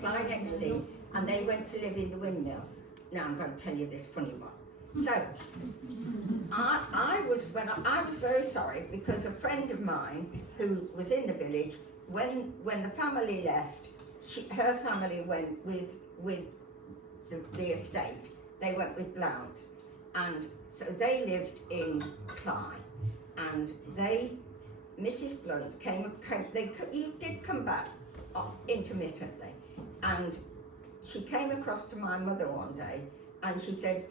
Klein-X-C, and they went to live in the windmill. Now I'm going to tell you this funny one. So, I was very sorry because a friend of mine who was in the village, when the family left, her family went with the estate. They went with Blounts, and so they lived in Clyde, and Mrs. Blunt you did come back intermittently, and she came across to my mother one day, and she said,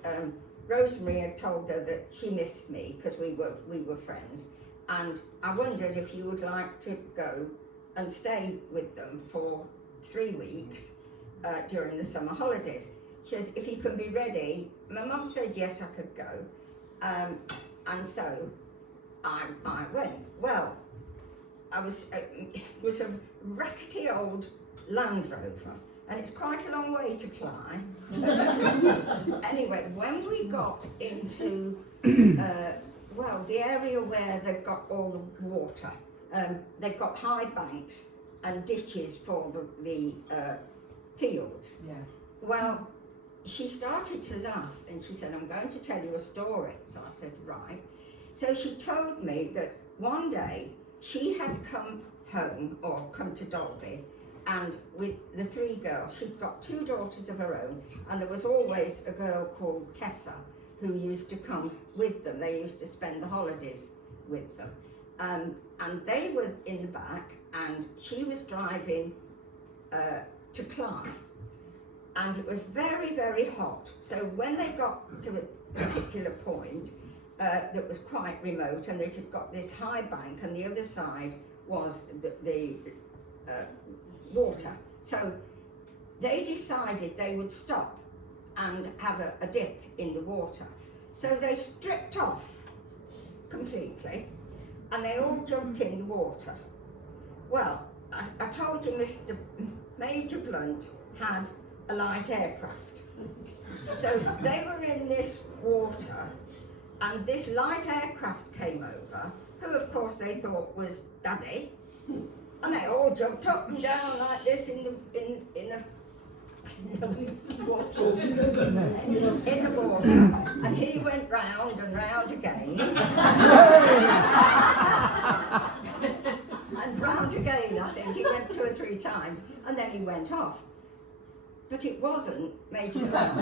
Rosemary had told her that she missed me because we were friends, and I wondered if you would like to go and stay with them for 3 weeks during the summer holidays. She says, if you can be ready. My mum said yes, I could go, and so I went. Well, it was a rickety old Land Rover, and it's quite a long way to climb. Anyway, when we got into well, the area where they've got all the water, they've got high banks and ditches for the fields. Yeah. Well, she started to laugh and she said, I'm going to tell you a story. So I said, right. So she told me that one day she had come home, or come to Dalby, and with the 3 girls, she'd got 2 daughters of her own, and there was always a girl called Tessa who used to come with them. They used to spend the holidays with them. And they were in the back, and she was driving to Clyde. And it was very, very hot. So when they got to a particular point that was quite remote, and they had got this high bank, and the other side was the water. So they decided they would stop and have a dip in the water. So they stripped off completely, and they all jumped in the water. Well, I told you Mr. Major Blunt had a light aircraft. So they were in this water, and this light aircraft came over, who of course they thought was Daddy, and they all jumped up and down like this in the water, and he went round and round again, and round again. I think he went 2 or 3 times, and then he went off. But it wasn't Major Blunt.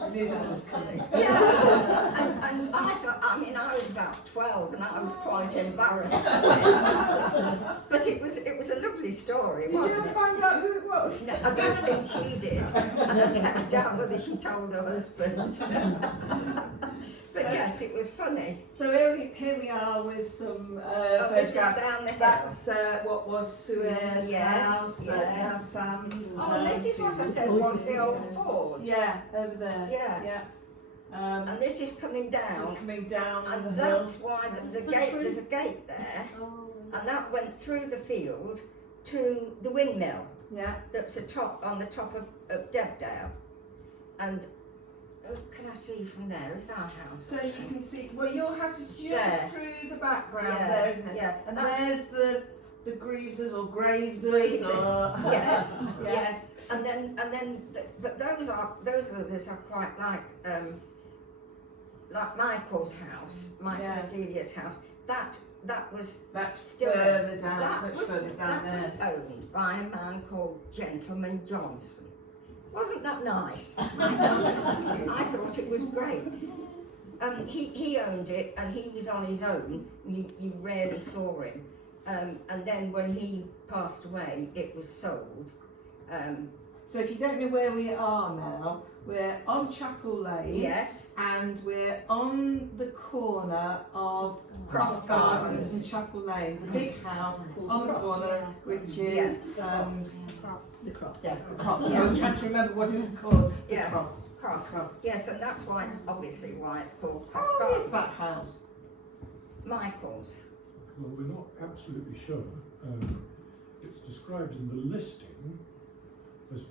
I knew that was coming. Yeah, and I thought, I mean, I was about 12 and I was quite embarrassed. But it was a lovely story, Did wasn't you it? find out who it was? No, I don't think she did, and I doubt whether she told her husband. But yes, it was funny. So here we are with some This is photographs. down the hill. That's what was Sue's Yes, house, yeah. Sam's. Oh, this is what I said was the old forge. Yeah, over there. Yeah. And this is coming down. This is coming down And the hill. that's why the gate, there's a gate there, and that went through the field to the windmill Yeah. that's on the top of Debdale. And can I see from there? Is our house? So you can see, well, your house is just There. through the background Yeah, there, isn't it? yeah. And That's- there's the Greaves's or Graves's Greaves's, or Yes, Yeah. yes. And then, but those others are quite like Michael's house, Michael Yeah. and Delia's house. That was That's still further down, that much was, further down that was there. owned by a man called Gentleman Johnson. Wasn't that nice? I thought it was great. He owned it, and he was on his own. You rarely saw him. And then when he passed away, it was sold. So if you don't know where we are now, we're on Chapel Lane. Yes. And we're on the corner of Croft Gardens and Chapel Lane, the big house on the corner, which is The crop. Yeah. the Croft. I was trying to remember what it was called. The Yeah. Croft. Croft. Yes, and that's why it's obviously why it's called Croft Oh, Gardens. is that house? Michael's. Well, we're not absolutely sure. It's described in the listing as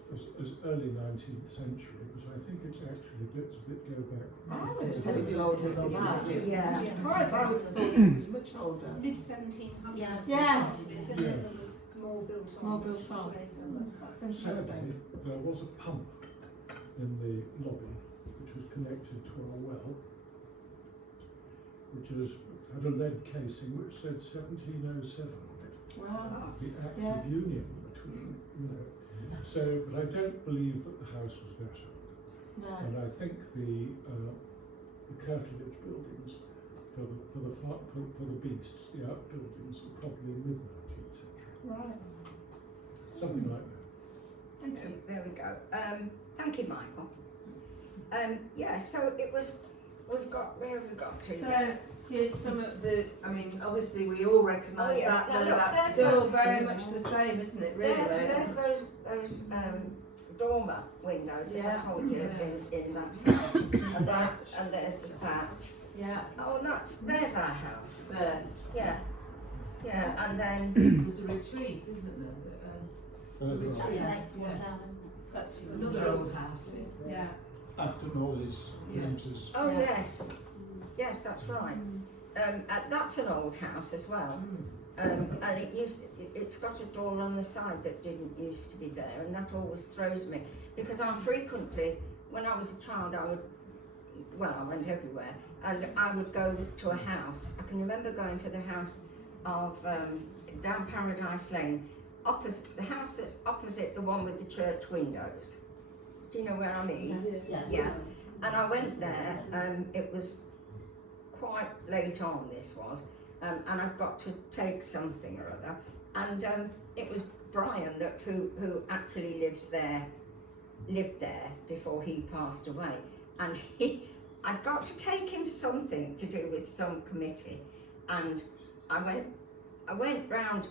early 19th century, but I think it's actually bits of it go back. I would have said it was older than that. Yeah. I'm surprised. I was thought it was much older. Mid-1700s. Yes. Yeah. So there was more built on. More built on. So That's interesting. Sadly, there was a pump in the lobby which was connected to our well, which had a lead casing which said 1707 on it. Wow. The act Yeah. of union between, So, but I don't believe that the house was better. No. And I think the curtilage buildings for the beasts, the outbuildings, were probably mid 19th century, Right. something like that. Thank you. There we go. Thank you, Michael. Yeah, so it was. Where have we got to? So here's some of the. I mean, obviously we all recognise Oh, yes. that, No, but look, that's there's still those- very much the same, isn't it? Really. There's those dormer windows that Yeah. I told you Yeah. in that house. and there's the thatch. Yeah. Oh, and there's our house. There. Yeah. Yeah, and then There's a retreat, isn't there? Further That's on, the Yeah. next one Yeah. down, isn't it? That's Another old house. Yeah. after Nolly's Yeah. James's. oh Yeah. yes, yes, that's right. That's an old house as well. Mm. And it's got a door on the side that didn't used to be there, and that always throws me because I frequently, when I was a child, I went everywhere, and I would go to a house. I can remember going to the house of down Paradise Lane, opposite the house that's opposite the one with the church windows. Do you know where I mean? Yeah. And I went there. It was quite late on. This was. And I got to take something or other, and it was Brian who actually lived there before he passed away, and I got to take him something to do with some committee, and I went round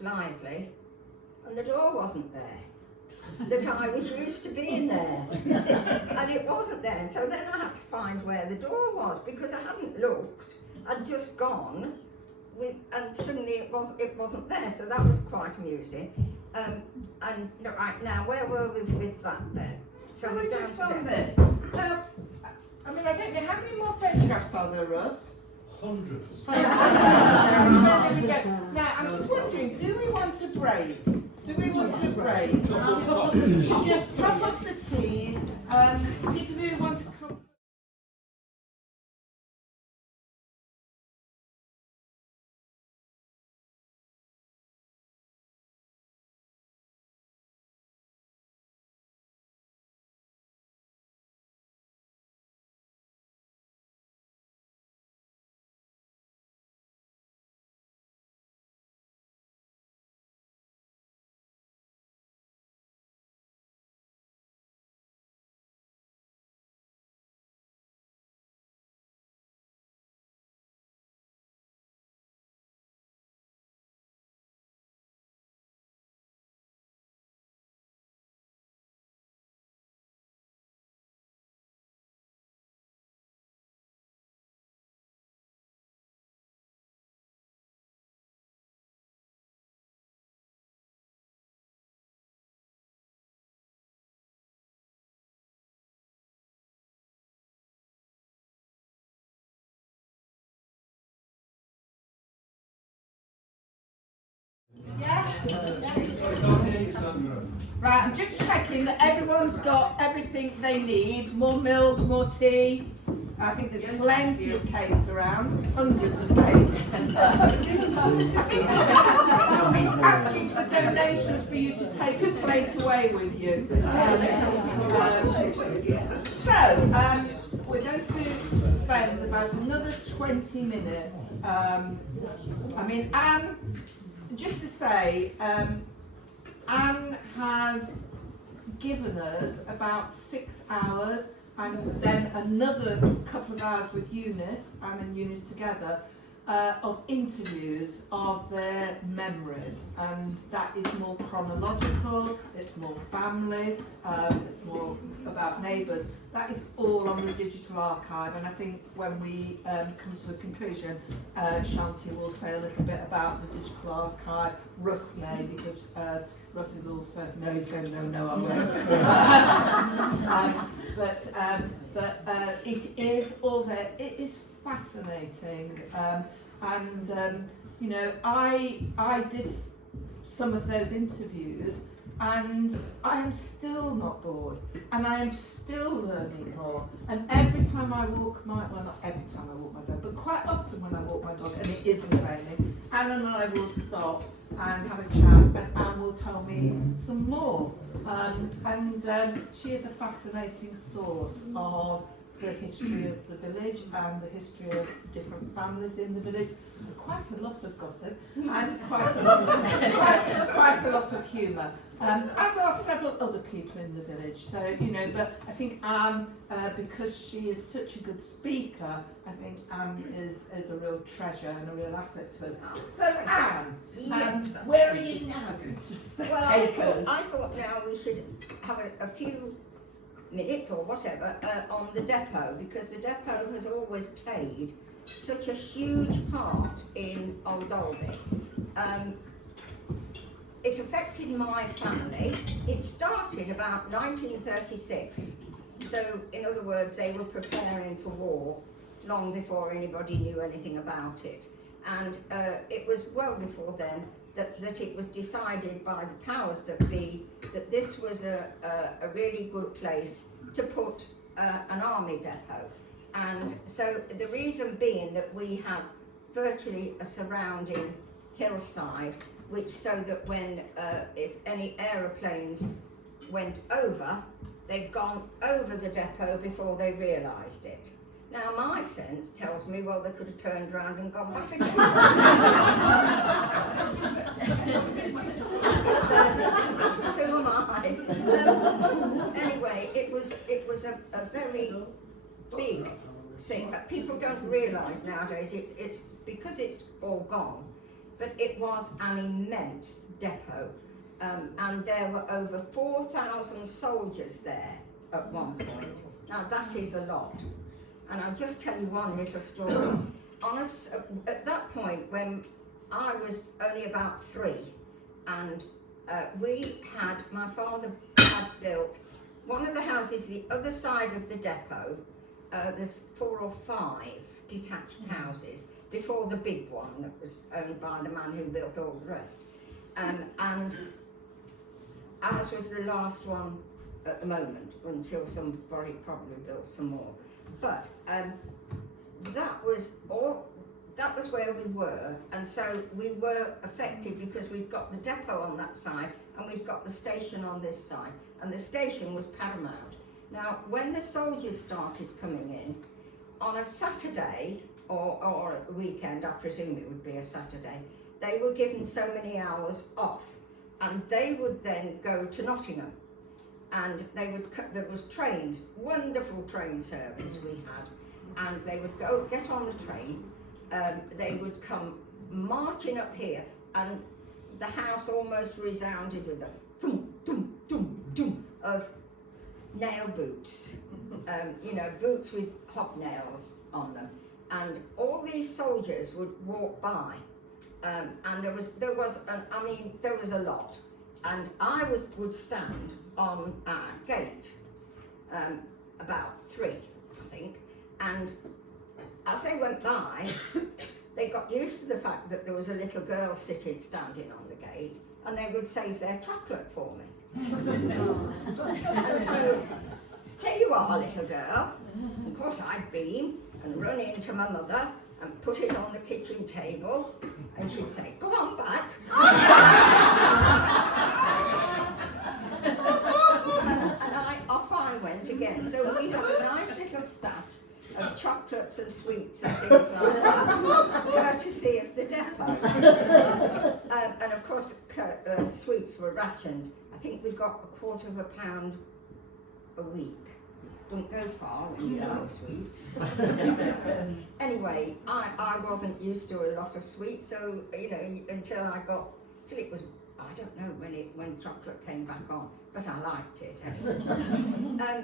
blithely, and the door wasn't there. That I was used to being there, and it wasn't there. So then I had to find where the door was because I hadn't looked. I'd just gone. And suddenly it wasn't there, so that was quite amusing. And right now, where were we with that then? So Can we're we down just to on there. this? I mean, I don't know, how many more photographs are there, Russ? Hundreds. Now, I'm just wondering, do we want a break? Do we want a break? Top of the tea. Just top up the teas. People who want to come. Right, I'm just checking that everyone's got everything they need. More milk, more tea. I think there's plenty of cakes around, hundreds of cakes. I think we'll be asking for donations for you to take a plate away with you. So, we're going to spend about another 20 minutes. I mean, Anne, just to say, Anne has given us about 6 hours and then another couple of hours with Eunice, Anne and Eunice together, of interviews of their memories, and that is more chronological, it's more family, it's more about neighbours. That is all on the digital archive, and I think when we come to a conclusion, Shanti will say a little bit about the digital archive. Russ may, because Russ is also no, I won't. But it is all there. It is fascinating, and you know, I did some of those interviews, and I am still not bored, and I am still learning more. And every time I walk not every time I walk my dog, but quite often when I walk my dog and it isn't raining, Anne and I will stop and have a chat, and Anne will tell me some more. And she is a fascinating source of the history of the village and the history of different families in the village. Quite a lot of gossip and quite a lot of humour. As are several other people in the village. So, you know, but I think Anne, because she is such a good speaker, I think Anne is a real treasure and a real asset to us. So, Anne, Yes. where are you now going to take us? I thought now we should have a few minutes or whatever on the depot, because the depot has always played such a huge part in Old Dalby. It affected my family. It started about 1936. So, in other words, they were preparing for war long before anybody knew anything about it. And it was well before then that it was decided by the powers that be that this was a really good place to put an army depot. And so the reason being that we have virtually a surrounding hillside, which so that when if any aeroplanes went over, they'd gone over the depot before they realised it. Now my sense tells me, well, they could have turned around and gone back again. Who am I? Anyway, it was a very big thing, but people don't realise nowadays. It's because it's all gone, but it was an immense depot, and there were over 4,000 soldiers there at one point. Now that is a lot. And I'll just tell you one little story. At that point, when I was only about 3, and my father had built one of the houses the other side of the depot. There's 4 or 5 detached houses before the big one that was owned by the man who built all the rest. And ours was the last one at the moment, until somebody probably built some more. But that was where we were, and so we were affected because we've got the depot on that side and we've got the station on this side, and the station was paramount. Now, when the soldiers started coming in on a Saturday or a weekend, I presume it would be a Saturday, they were given so many hours off, and they would then go to Nottingham. And there was trains, wonderful train service we had, and they would get on the train, they would come marching up here, and the house almost resounded with a thump, thump, thump, thump of nail boots, boots with hobnails on them, and all these soldiers would walk by, and there was a lot, and I would stand on our gate, about 3, I think, and as they went by, they got used to the fact that there was a little girl standing on the gate, and they would save their chocolate for me. And so, here you are, little girl. Of course, I'd beam and run into my mother and put it on the kitchen table, and she'd say, "Go on back." And off I went again. So we had a nice little stash of chocolates and sweets and things like that, courtesy of the depot. And of course, sweets were rationed. I think we got £1/4 pound a week. Don't go far when you like sweets. Anyway, I wasn't used to a lot of sweets, so until it was, I don't know when chocolate came back on, but I liked it anyway.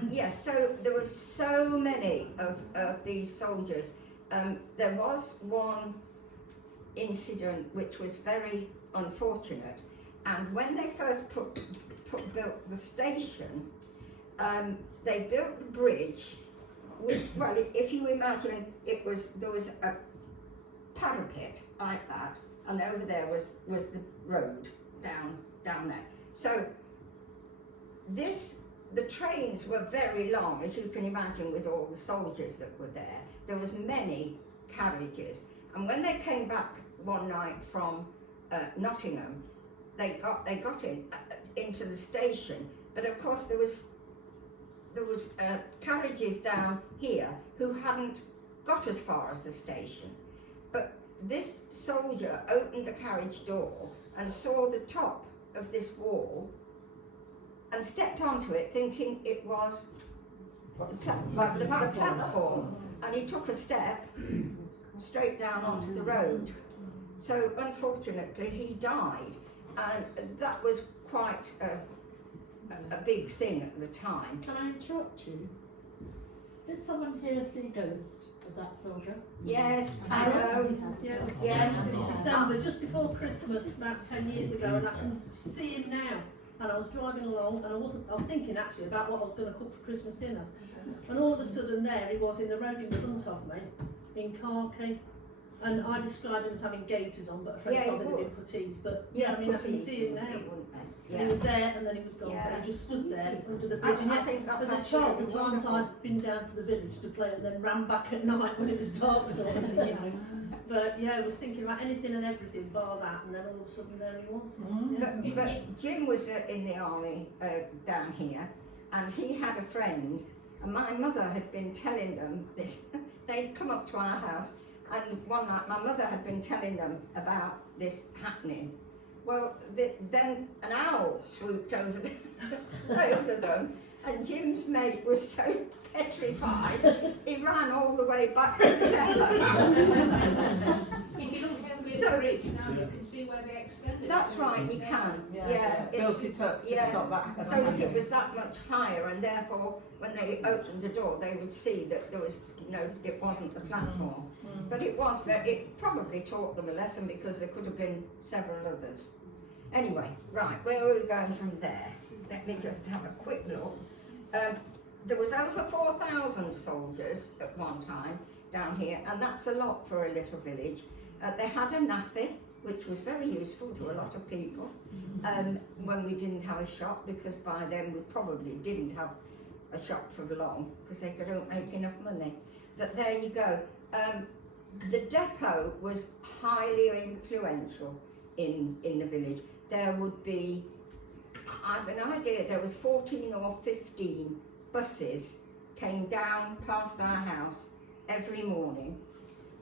Yes, so there were so many of these soldiers. There was one incident which was very unfortunate, and when they first built the station, they built the bridge with, well, if you imagine there was a parapet like that, and over there was the road down there. So the trains were very long, as you can imagine, with all the soldiers that were there. There was many carriages, and when they came back one night from Nottingham, they got into the station, but of course there was carriages down here who hadn't got as far as the station. But this soldier opened the carriage door and saw the top of this wall and stepped onto it thinking it was the platform, and he took a step straight down onto the road. So unfortunately he died, and that was quite a big thing at the time. Can I interrupt you? Did someone here see a ghost? of that soldier. Yes, hello. Yes. December, just before Christmas, about 10 years ago, and I can see him now. And I was driving along, and I was thinking actually about what I was going to cook for Christmas dinner. And all of a sudden there he was in the road in front of me, in khaki. And I described him as having gaiters on, but a friend told me they'd been puttees. But yeah, I mean, I can see him now. He was there and then he was gone. Yeah. And he just stood there under the bridge. And I yet, think that's as a child, the absolutely times wonderful. I'd been down to the village to play and then ran back at night when it was dark, sort of thing, you know. But yeah, I was thinking about anything and everything bar that, and then all of a sudden there he was. Yeah. But Jim was in the army down here, and he had a friend, and my mother had been telling them this. They'd come up to our house, and one night my mother had been telling them about this happening. Well, then an owl swooped over them, and Jim's mate was so petrified, he ran all the way back to the depot. If you look heavily at the bridge now, you can see where they extended. That's right, you can. Yeah, built it up to stop that. So that it was that much higher, and therefore, when they opened the door, they would see that there was, it wasn't the platform. But it was it probably taught them a lesson, because there could have been several others. Anyway, right, where are we going from there? Let me just have a quick look. There was over 4,000 soldiers at one time down here, and that's a lot for a little village. They had a naffy, which was very useful to a lot of people when we didn't have a shop, because by then we probably didn't have a shop for long, because they couldn't make enough money. But there you go. The depot was highly influential in the village. There would be, I have an idea, there was 14 or 15 buses came down past our house every morning.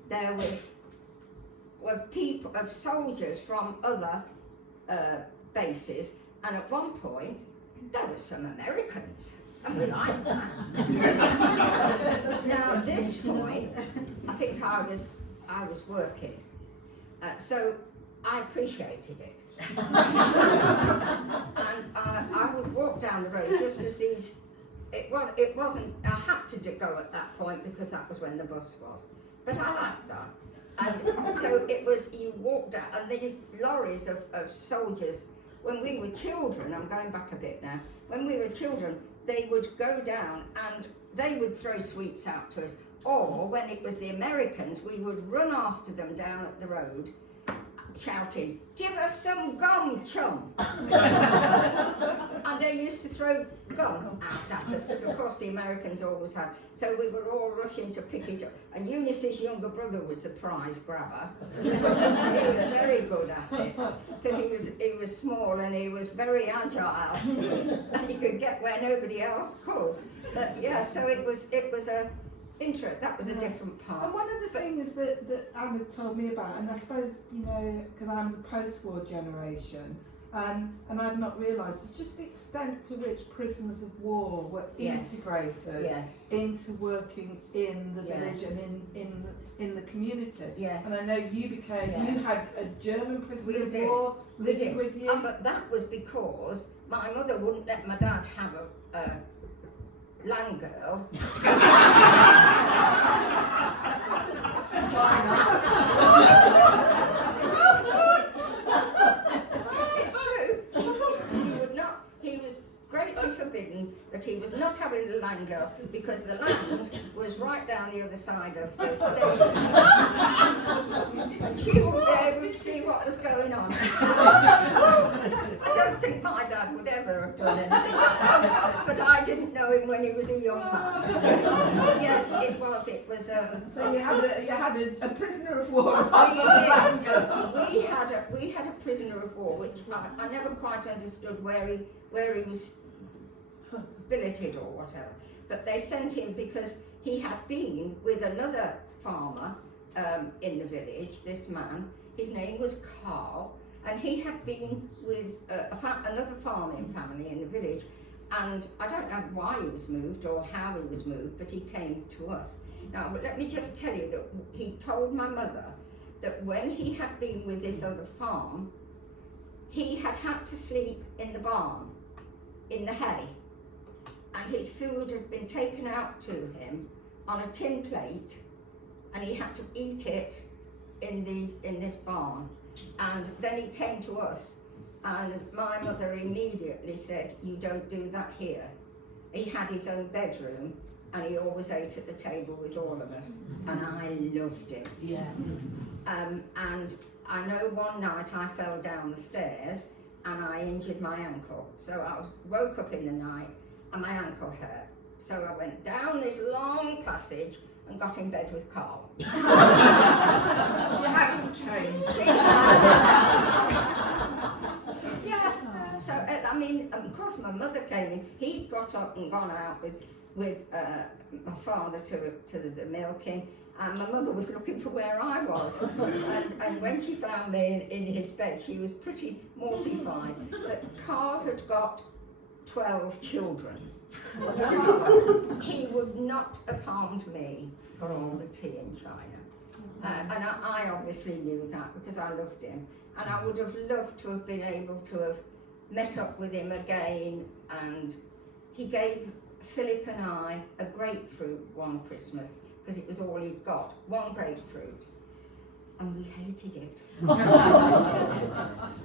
There was people, of soldiers from other bases, and at one point there were some Americans. I like that. Now at this point, I think I was working, so I appreciated it. And I would walk down the road just as these. It wasn't. I had to go at that point because that was when the bus was. But I liked that. And so it was. You walked out, and these lorries of soldiers. When we were children, I'm going back a bit now. When we were children, they would go down and they would throw sweets out to us. Or when it was the Americans, we would run after them down at the road, shouting, "Give us some gum, chum!" And they used to throw gum out at us, because of course the Americans always had. So we were all rushing to pick it up. And Eunice's younger brother was the prize grabber. He was very good at it, because he was small and he was very agile, and he could get where nobody else could. But yeah, so it was a that was a different part. And one of the things that Anna told me about, and I suppose, because I'm the post-war generation, and I've not realised, it's just the extent to which prisoners of war were integrated into working in the village and in the community. Yes. And I know you had a German prisoner of war living with you. But that was because my mother wouldn't let my dad have a land girl. Why not? It's true. He would not. He was greatly forbidden that he was not having a land girl, because the land was right down the other side of the station, and she would be able to see what was going on. I don't think my dad would ever have done anything like that, but I didn't know him when he was a young man. So, yes, it was. So you had a prisoner of war. We had a prisoner of war, which I never quite understood where he was billeted or whatever. But they sent him because he had been with another farmer in the village. This man, his name was Carl. And he had been with another farming family in the village, and I don't know why he was moved or how he was moved, but he came to us. Now, let me just tell you that he told my mother that when he had been with this other farm, he had to sleep in the barn, in the hay, and his food had been taken out to him on a tin plate and he had to eat it in this barn. And then he came to us, and my mother immediately said, "You don't do that here." He had his own bedroom, and he always ate at the table with all of us, and I loved it. Yeah. And I know one night I fell down the stairs and I injured my ankle. So I woke up in the night and my ankle hurt. So I went down this long passage and got in bed with Carl. She hasn't changed. Yeah. So I mean, of course, my mother came in. He'd got up and gone out with my father to the milking, and my mother was looking for where I was. And when she found me in his bed, she was pretty mortified. But Carl had got 12 children. He would not have harmed me for all the tea in China. And I obviously knew that because I loved him. And I would have loved to have been able to have met up with him again. And he gave Philip and I a grapefruit one Christmas, because it was all he'd got, one grapefruit. And we hated it.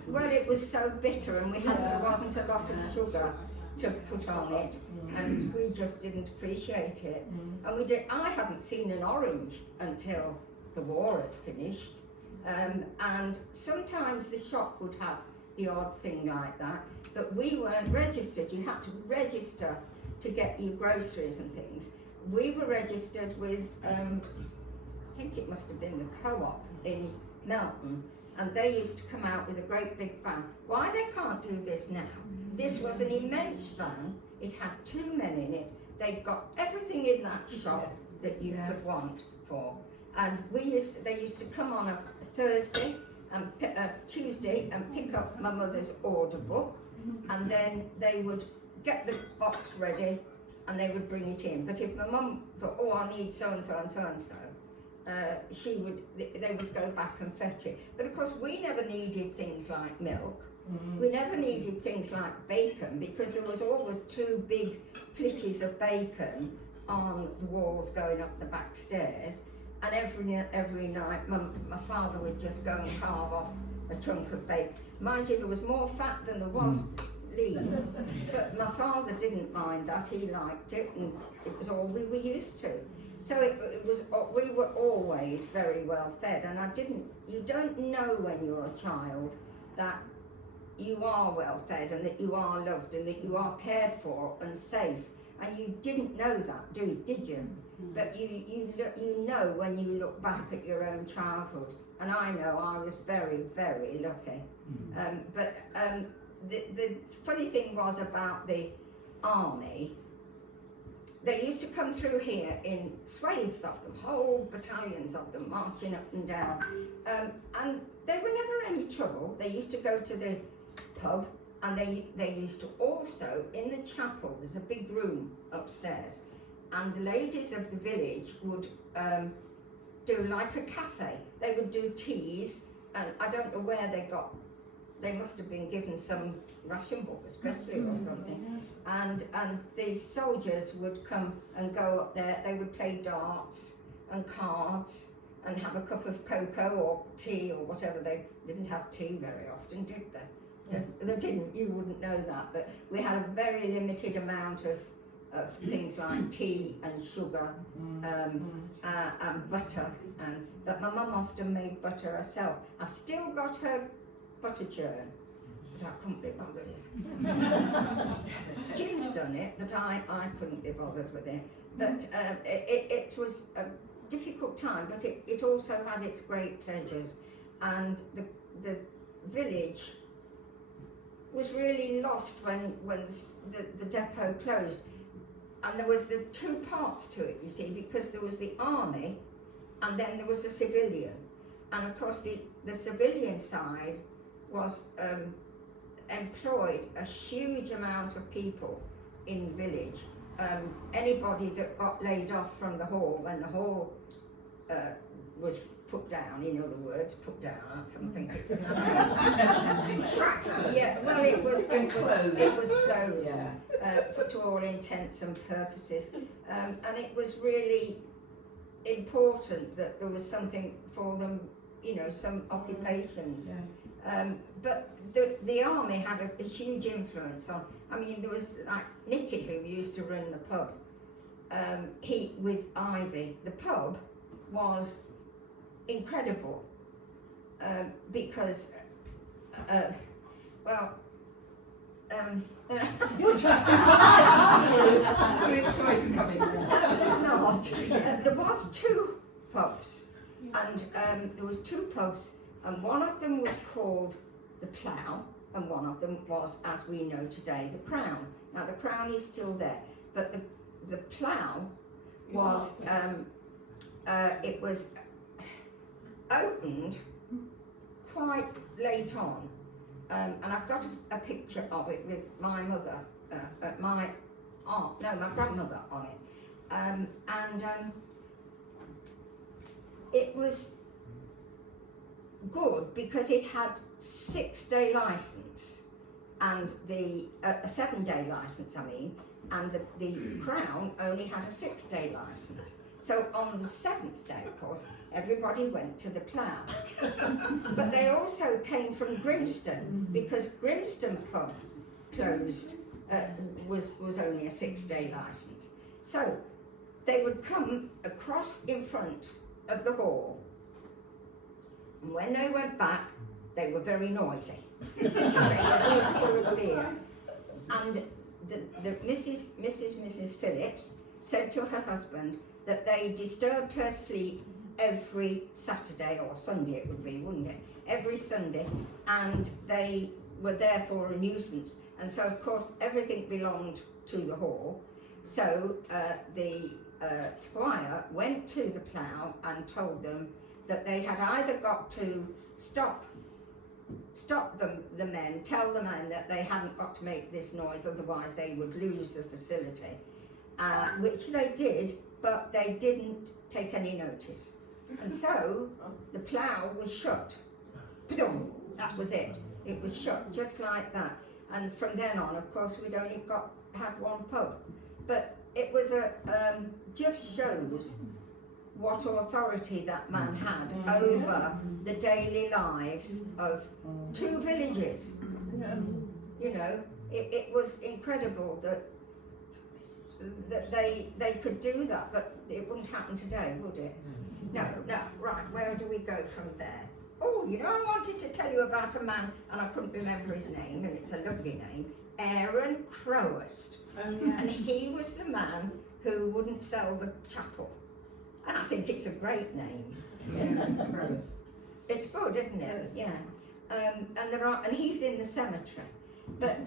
Well, it was so bitter, and there wasn't a lot of sugar to put on it, and we just didn't appreciate it. And I hadn't seen an orange until the war had finished. And sometimes the shop would have the odd thing like that, but we weren't registered. You had to register to get your groceries and things. We were registered with, I think it must have been the Co-op in Melton, and they used to come out with a great big van. Why they can't do this now? This was an immense van. It had 2 men in it. They'd got everything in that shop that you could want for. And they used to come on a Thursday and Tuesday and pick up my mother's order book, and then they would get the box ready and they would bring it in. But if my mum thought, "Oh, I need so and so and so and so," they would go back and fetch it. But of course, we never needed things like milk. We never needed things like bacon, because there was always 2 big flitches of bacon on the walls going up the back stairs. And every night, my father would just go and carve off a chunk of bacon. Mind you, there was more fat than there was lean, but my father didn't mind that. He liked it, and it was all we were used to. So we were always very well fed, and you don't know when you're a child that you are well fed and that you are loved and that you are cared for and safe. And you didn't know that, did you? But you know when you look back at your own childhood. And I know I was very, very lucky. The funny thing was about the army, they used to come through here in swathes of them, whole battalions of them marching up and down. And they were never any trouble. They used to go to the pub, and they used to also, in the chapel, there's a big room upstairs, and the ladies of the village would do like a cafe. They would do teas, and I don't know where they must have been given some ration book especially or something. And these soldiers would come and go up there. They would play darts and cards and have a cup of cocoa or tea or whatever. They didn't have tea very often, did they? They didn't, you wouldn't know that, but we had a very limited amount of things like tea and sugar and butter, but my mum often made butter herself. I've still got her butter churn, but I couldn't be bothered. Jim's done it, but I couldn't be bothered with it. But it was a difficult time, but it also had its great pleasures, and the village was really lost when the depot closed. And there was the 2 parts to it, you see, because there was the army and then there was the civilian. And of course the civilian side was employed a huge amount of people in the village. Anybody that got laid off from the hall, when the hall was put down, in other words, put down, that's something. Yeah, well, it was closed, put to all intents and purposes, and it was really important that there was something for them, you know, some occupations. But the army had a huge influence on, I mean, there was like Nicky who used to run the pub, he with Ivy. The pub was incredible because, well, Absolute choice coming. There's not. There was two pubs, and there was two pubs, and one of them was called the Plough, and one of them was, as we know today, the Crown. Now the Crown is still there, but the Plough was it was opened quite late on, and I've got a picture of it with my mother, my aunt, no, my grandmother on it, and it was good because it had 6-day license, and a 7-day license, I mean, and the Crown only had a 6-day license. So on the 7th day, of course, everybody went to the Plough. But they also came from Grimston, because Grimston pub closed, was only a 6-day license. So they would come across in front of the hall, and when they went back, they were very noisy. They were all full of beer. And the Mrs. Phillips said to her husband that they disturbed her sleep every Saturday, or Sunday it would be, wouldn't it? Every Sunday, and they were therefore a nuisance. And so, of course, everything belonged to the hall. So the squire went to the Plough and told them that they had either got to stop the men, tell the men that they hadn't got to make this noise, otherwise they would lose the facility, which they did, but they didn't take any notice. And so the Plough was shut. That was it. It was shut just like that. And from then on, of course, we'd only had one pub. But it was just shows what authority that man had over the daily lives of 2 villages. You know, it was incredible that they could do that, but it wouldn't happen today, would it? No, right, where do we go from there? Oh, you know, I wanted to tell you about a man, and I couldn't remember his name, and it's a lovely name, Aaron Crowhurst. And he was the man who wouldn't sell the chapel. And I think it's a great name. It's good, isn't it? Yeah. And he's in the cemetery. But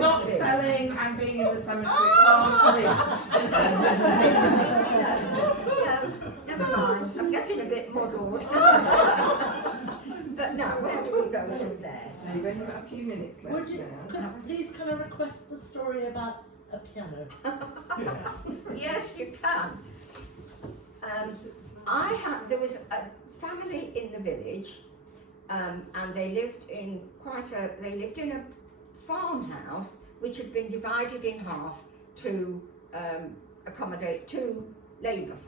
Not selling and being in the cemetery aren't linked. Never mind. I'm getting a bit muddled. But now, where do we go from there? So you've only got a few minutes left. Would you, please can I request a story about a piano? Yes. Yes, you can. There was a family in the village, and they lived in a farmhouse which had been divided in half to accommodate 2 labouring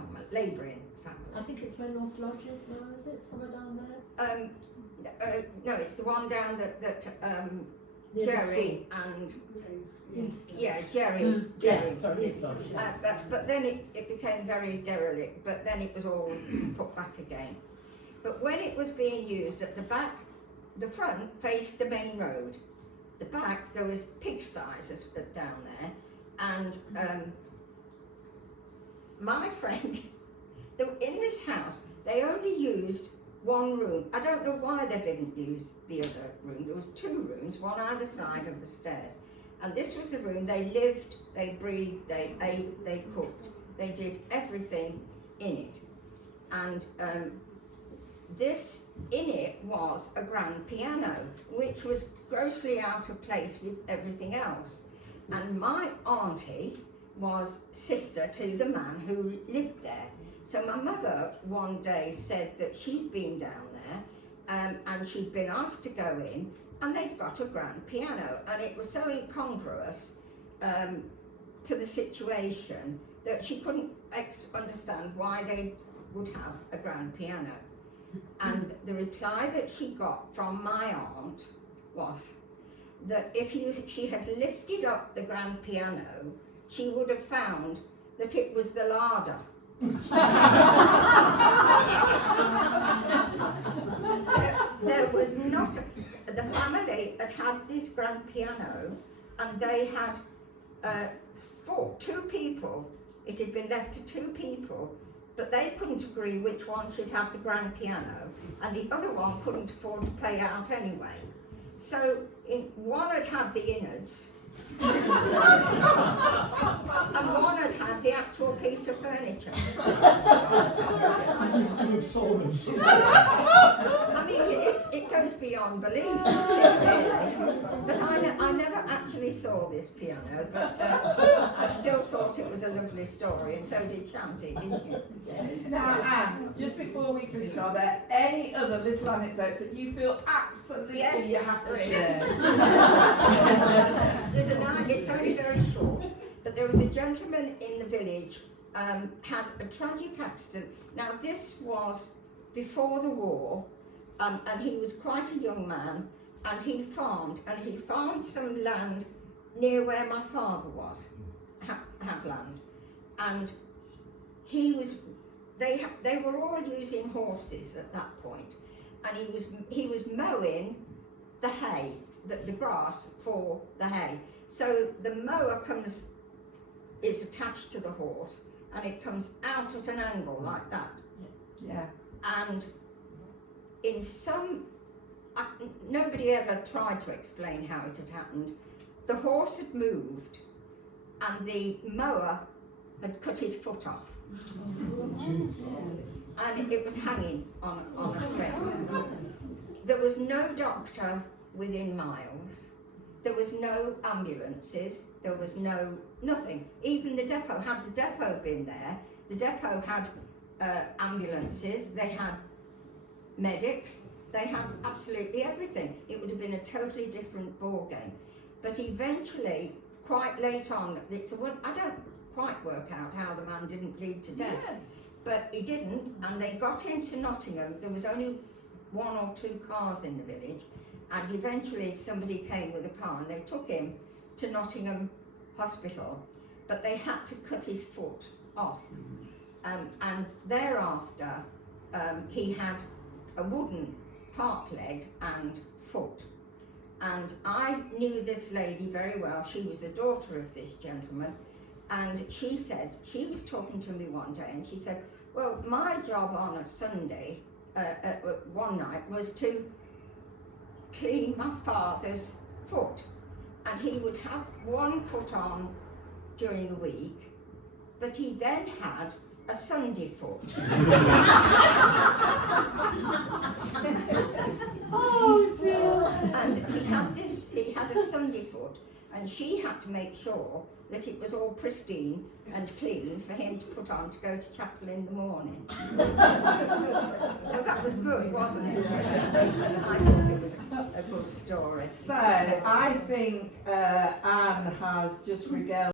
families. I think it's where North Lodge is now, is it? Somewhere down there? No, it's the one down that Near the Jerry and Jerry. East Lodge, yes. But then it became very derelict. But then it was all put back again. But when it was being used at the back, the front faced the main road. The back there was pigsties down there, and my friend, in this house they only used one room. I don't know why they didn't use the other room. There was 2 rooms, one either side of the stairs. And this was the room they lived, they breathed, they ate, they cooked. They did everything in it. And in it was a grand piano, which was grossly out of place with everything else. And my auntie was sister to the man who lived there. So my mother one day said that she'd been down there and she'd been asked to go in, and they'd got a grand piano, and it was so incongruous to the situation that she couldn't understand why they would have a grand piano. And the reply that she got from my aunt was that if she had lifted up the grand piano, she would have found that it was the larder. There was not, the family had this grand piano, and they had two people, it had been left to two people, but they couldn't agree which one should have the grand piano, and the other one couldn't afford to pay out anyway. So one had had the innards, and one had had the actual piece of furniture. You still have Solomons. I mean, it goes beyond belief, doesn't it, really? But I never actually saw this piano, but I still thought it was a lovely story, and so did Shanti, didn't you? Now, Anne, just before we finish, are there any other little anecdotes that you feel absolutely you have to share? It's only very short, but there was a gentleman in the village had a tragic accident. Now this was before the war, and he was quite a young man, and he farmed some land near where my father was, had land, and they were all using horses at that point, and he was mowing the hay, the grass for the hay. So the mower is attached to the horse, and it comes out at an angle like that. Yeah. And nobody ever tried to explain how it had happened. The horse had moved, and the mower had cut his foot off. And it was hanging on a thread. There was no doctor within miles. There was no ambulances, there was nothing. Even the depot, had the depot been there, the depot had ambulances, they had medics, they had absolutely everything. It would have been a totally different ball game. But eventually, quite late on, I don't quite work out how the man didn't bleed to death, but he didn't, and they got into Nottingham. There was only 1 or 2 cars in the village, and eventually somebody came with a car and they took him to Nottingham Hospital, but they had to cut his foot off. And thereafter, he had a wooden part leg and foot. And I knew this lady very well. She was the daughter of this gentleman, and she said, she was talking to me one day, and she said, well, my job on a Sunday, one night, was to clean my father's foot, and he would have one foot on during the week, but he then had a Sunday foot. Oh dear. And he had a Sunday foot, and she had to make sure that it was all pristine and clean for him to put on to go to chapel in the morning. So that was good, wasn't it? I thought it was a good story. So I think Anne has just regaled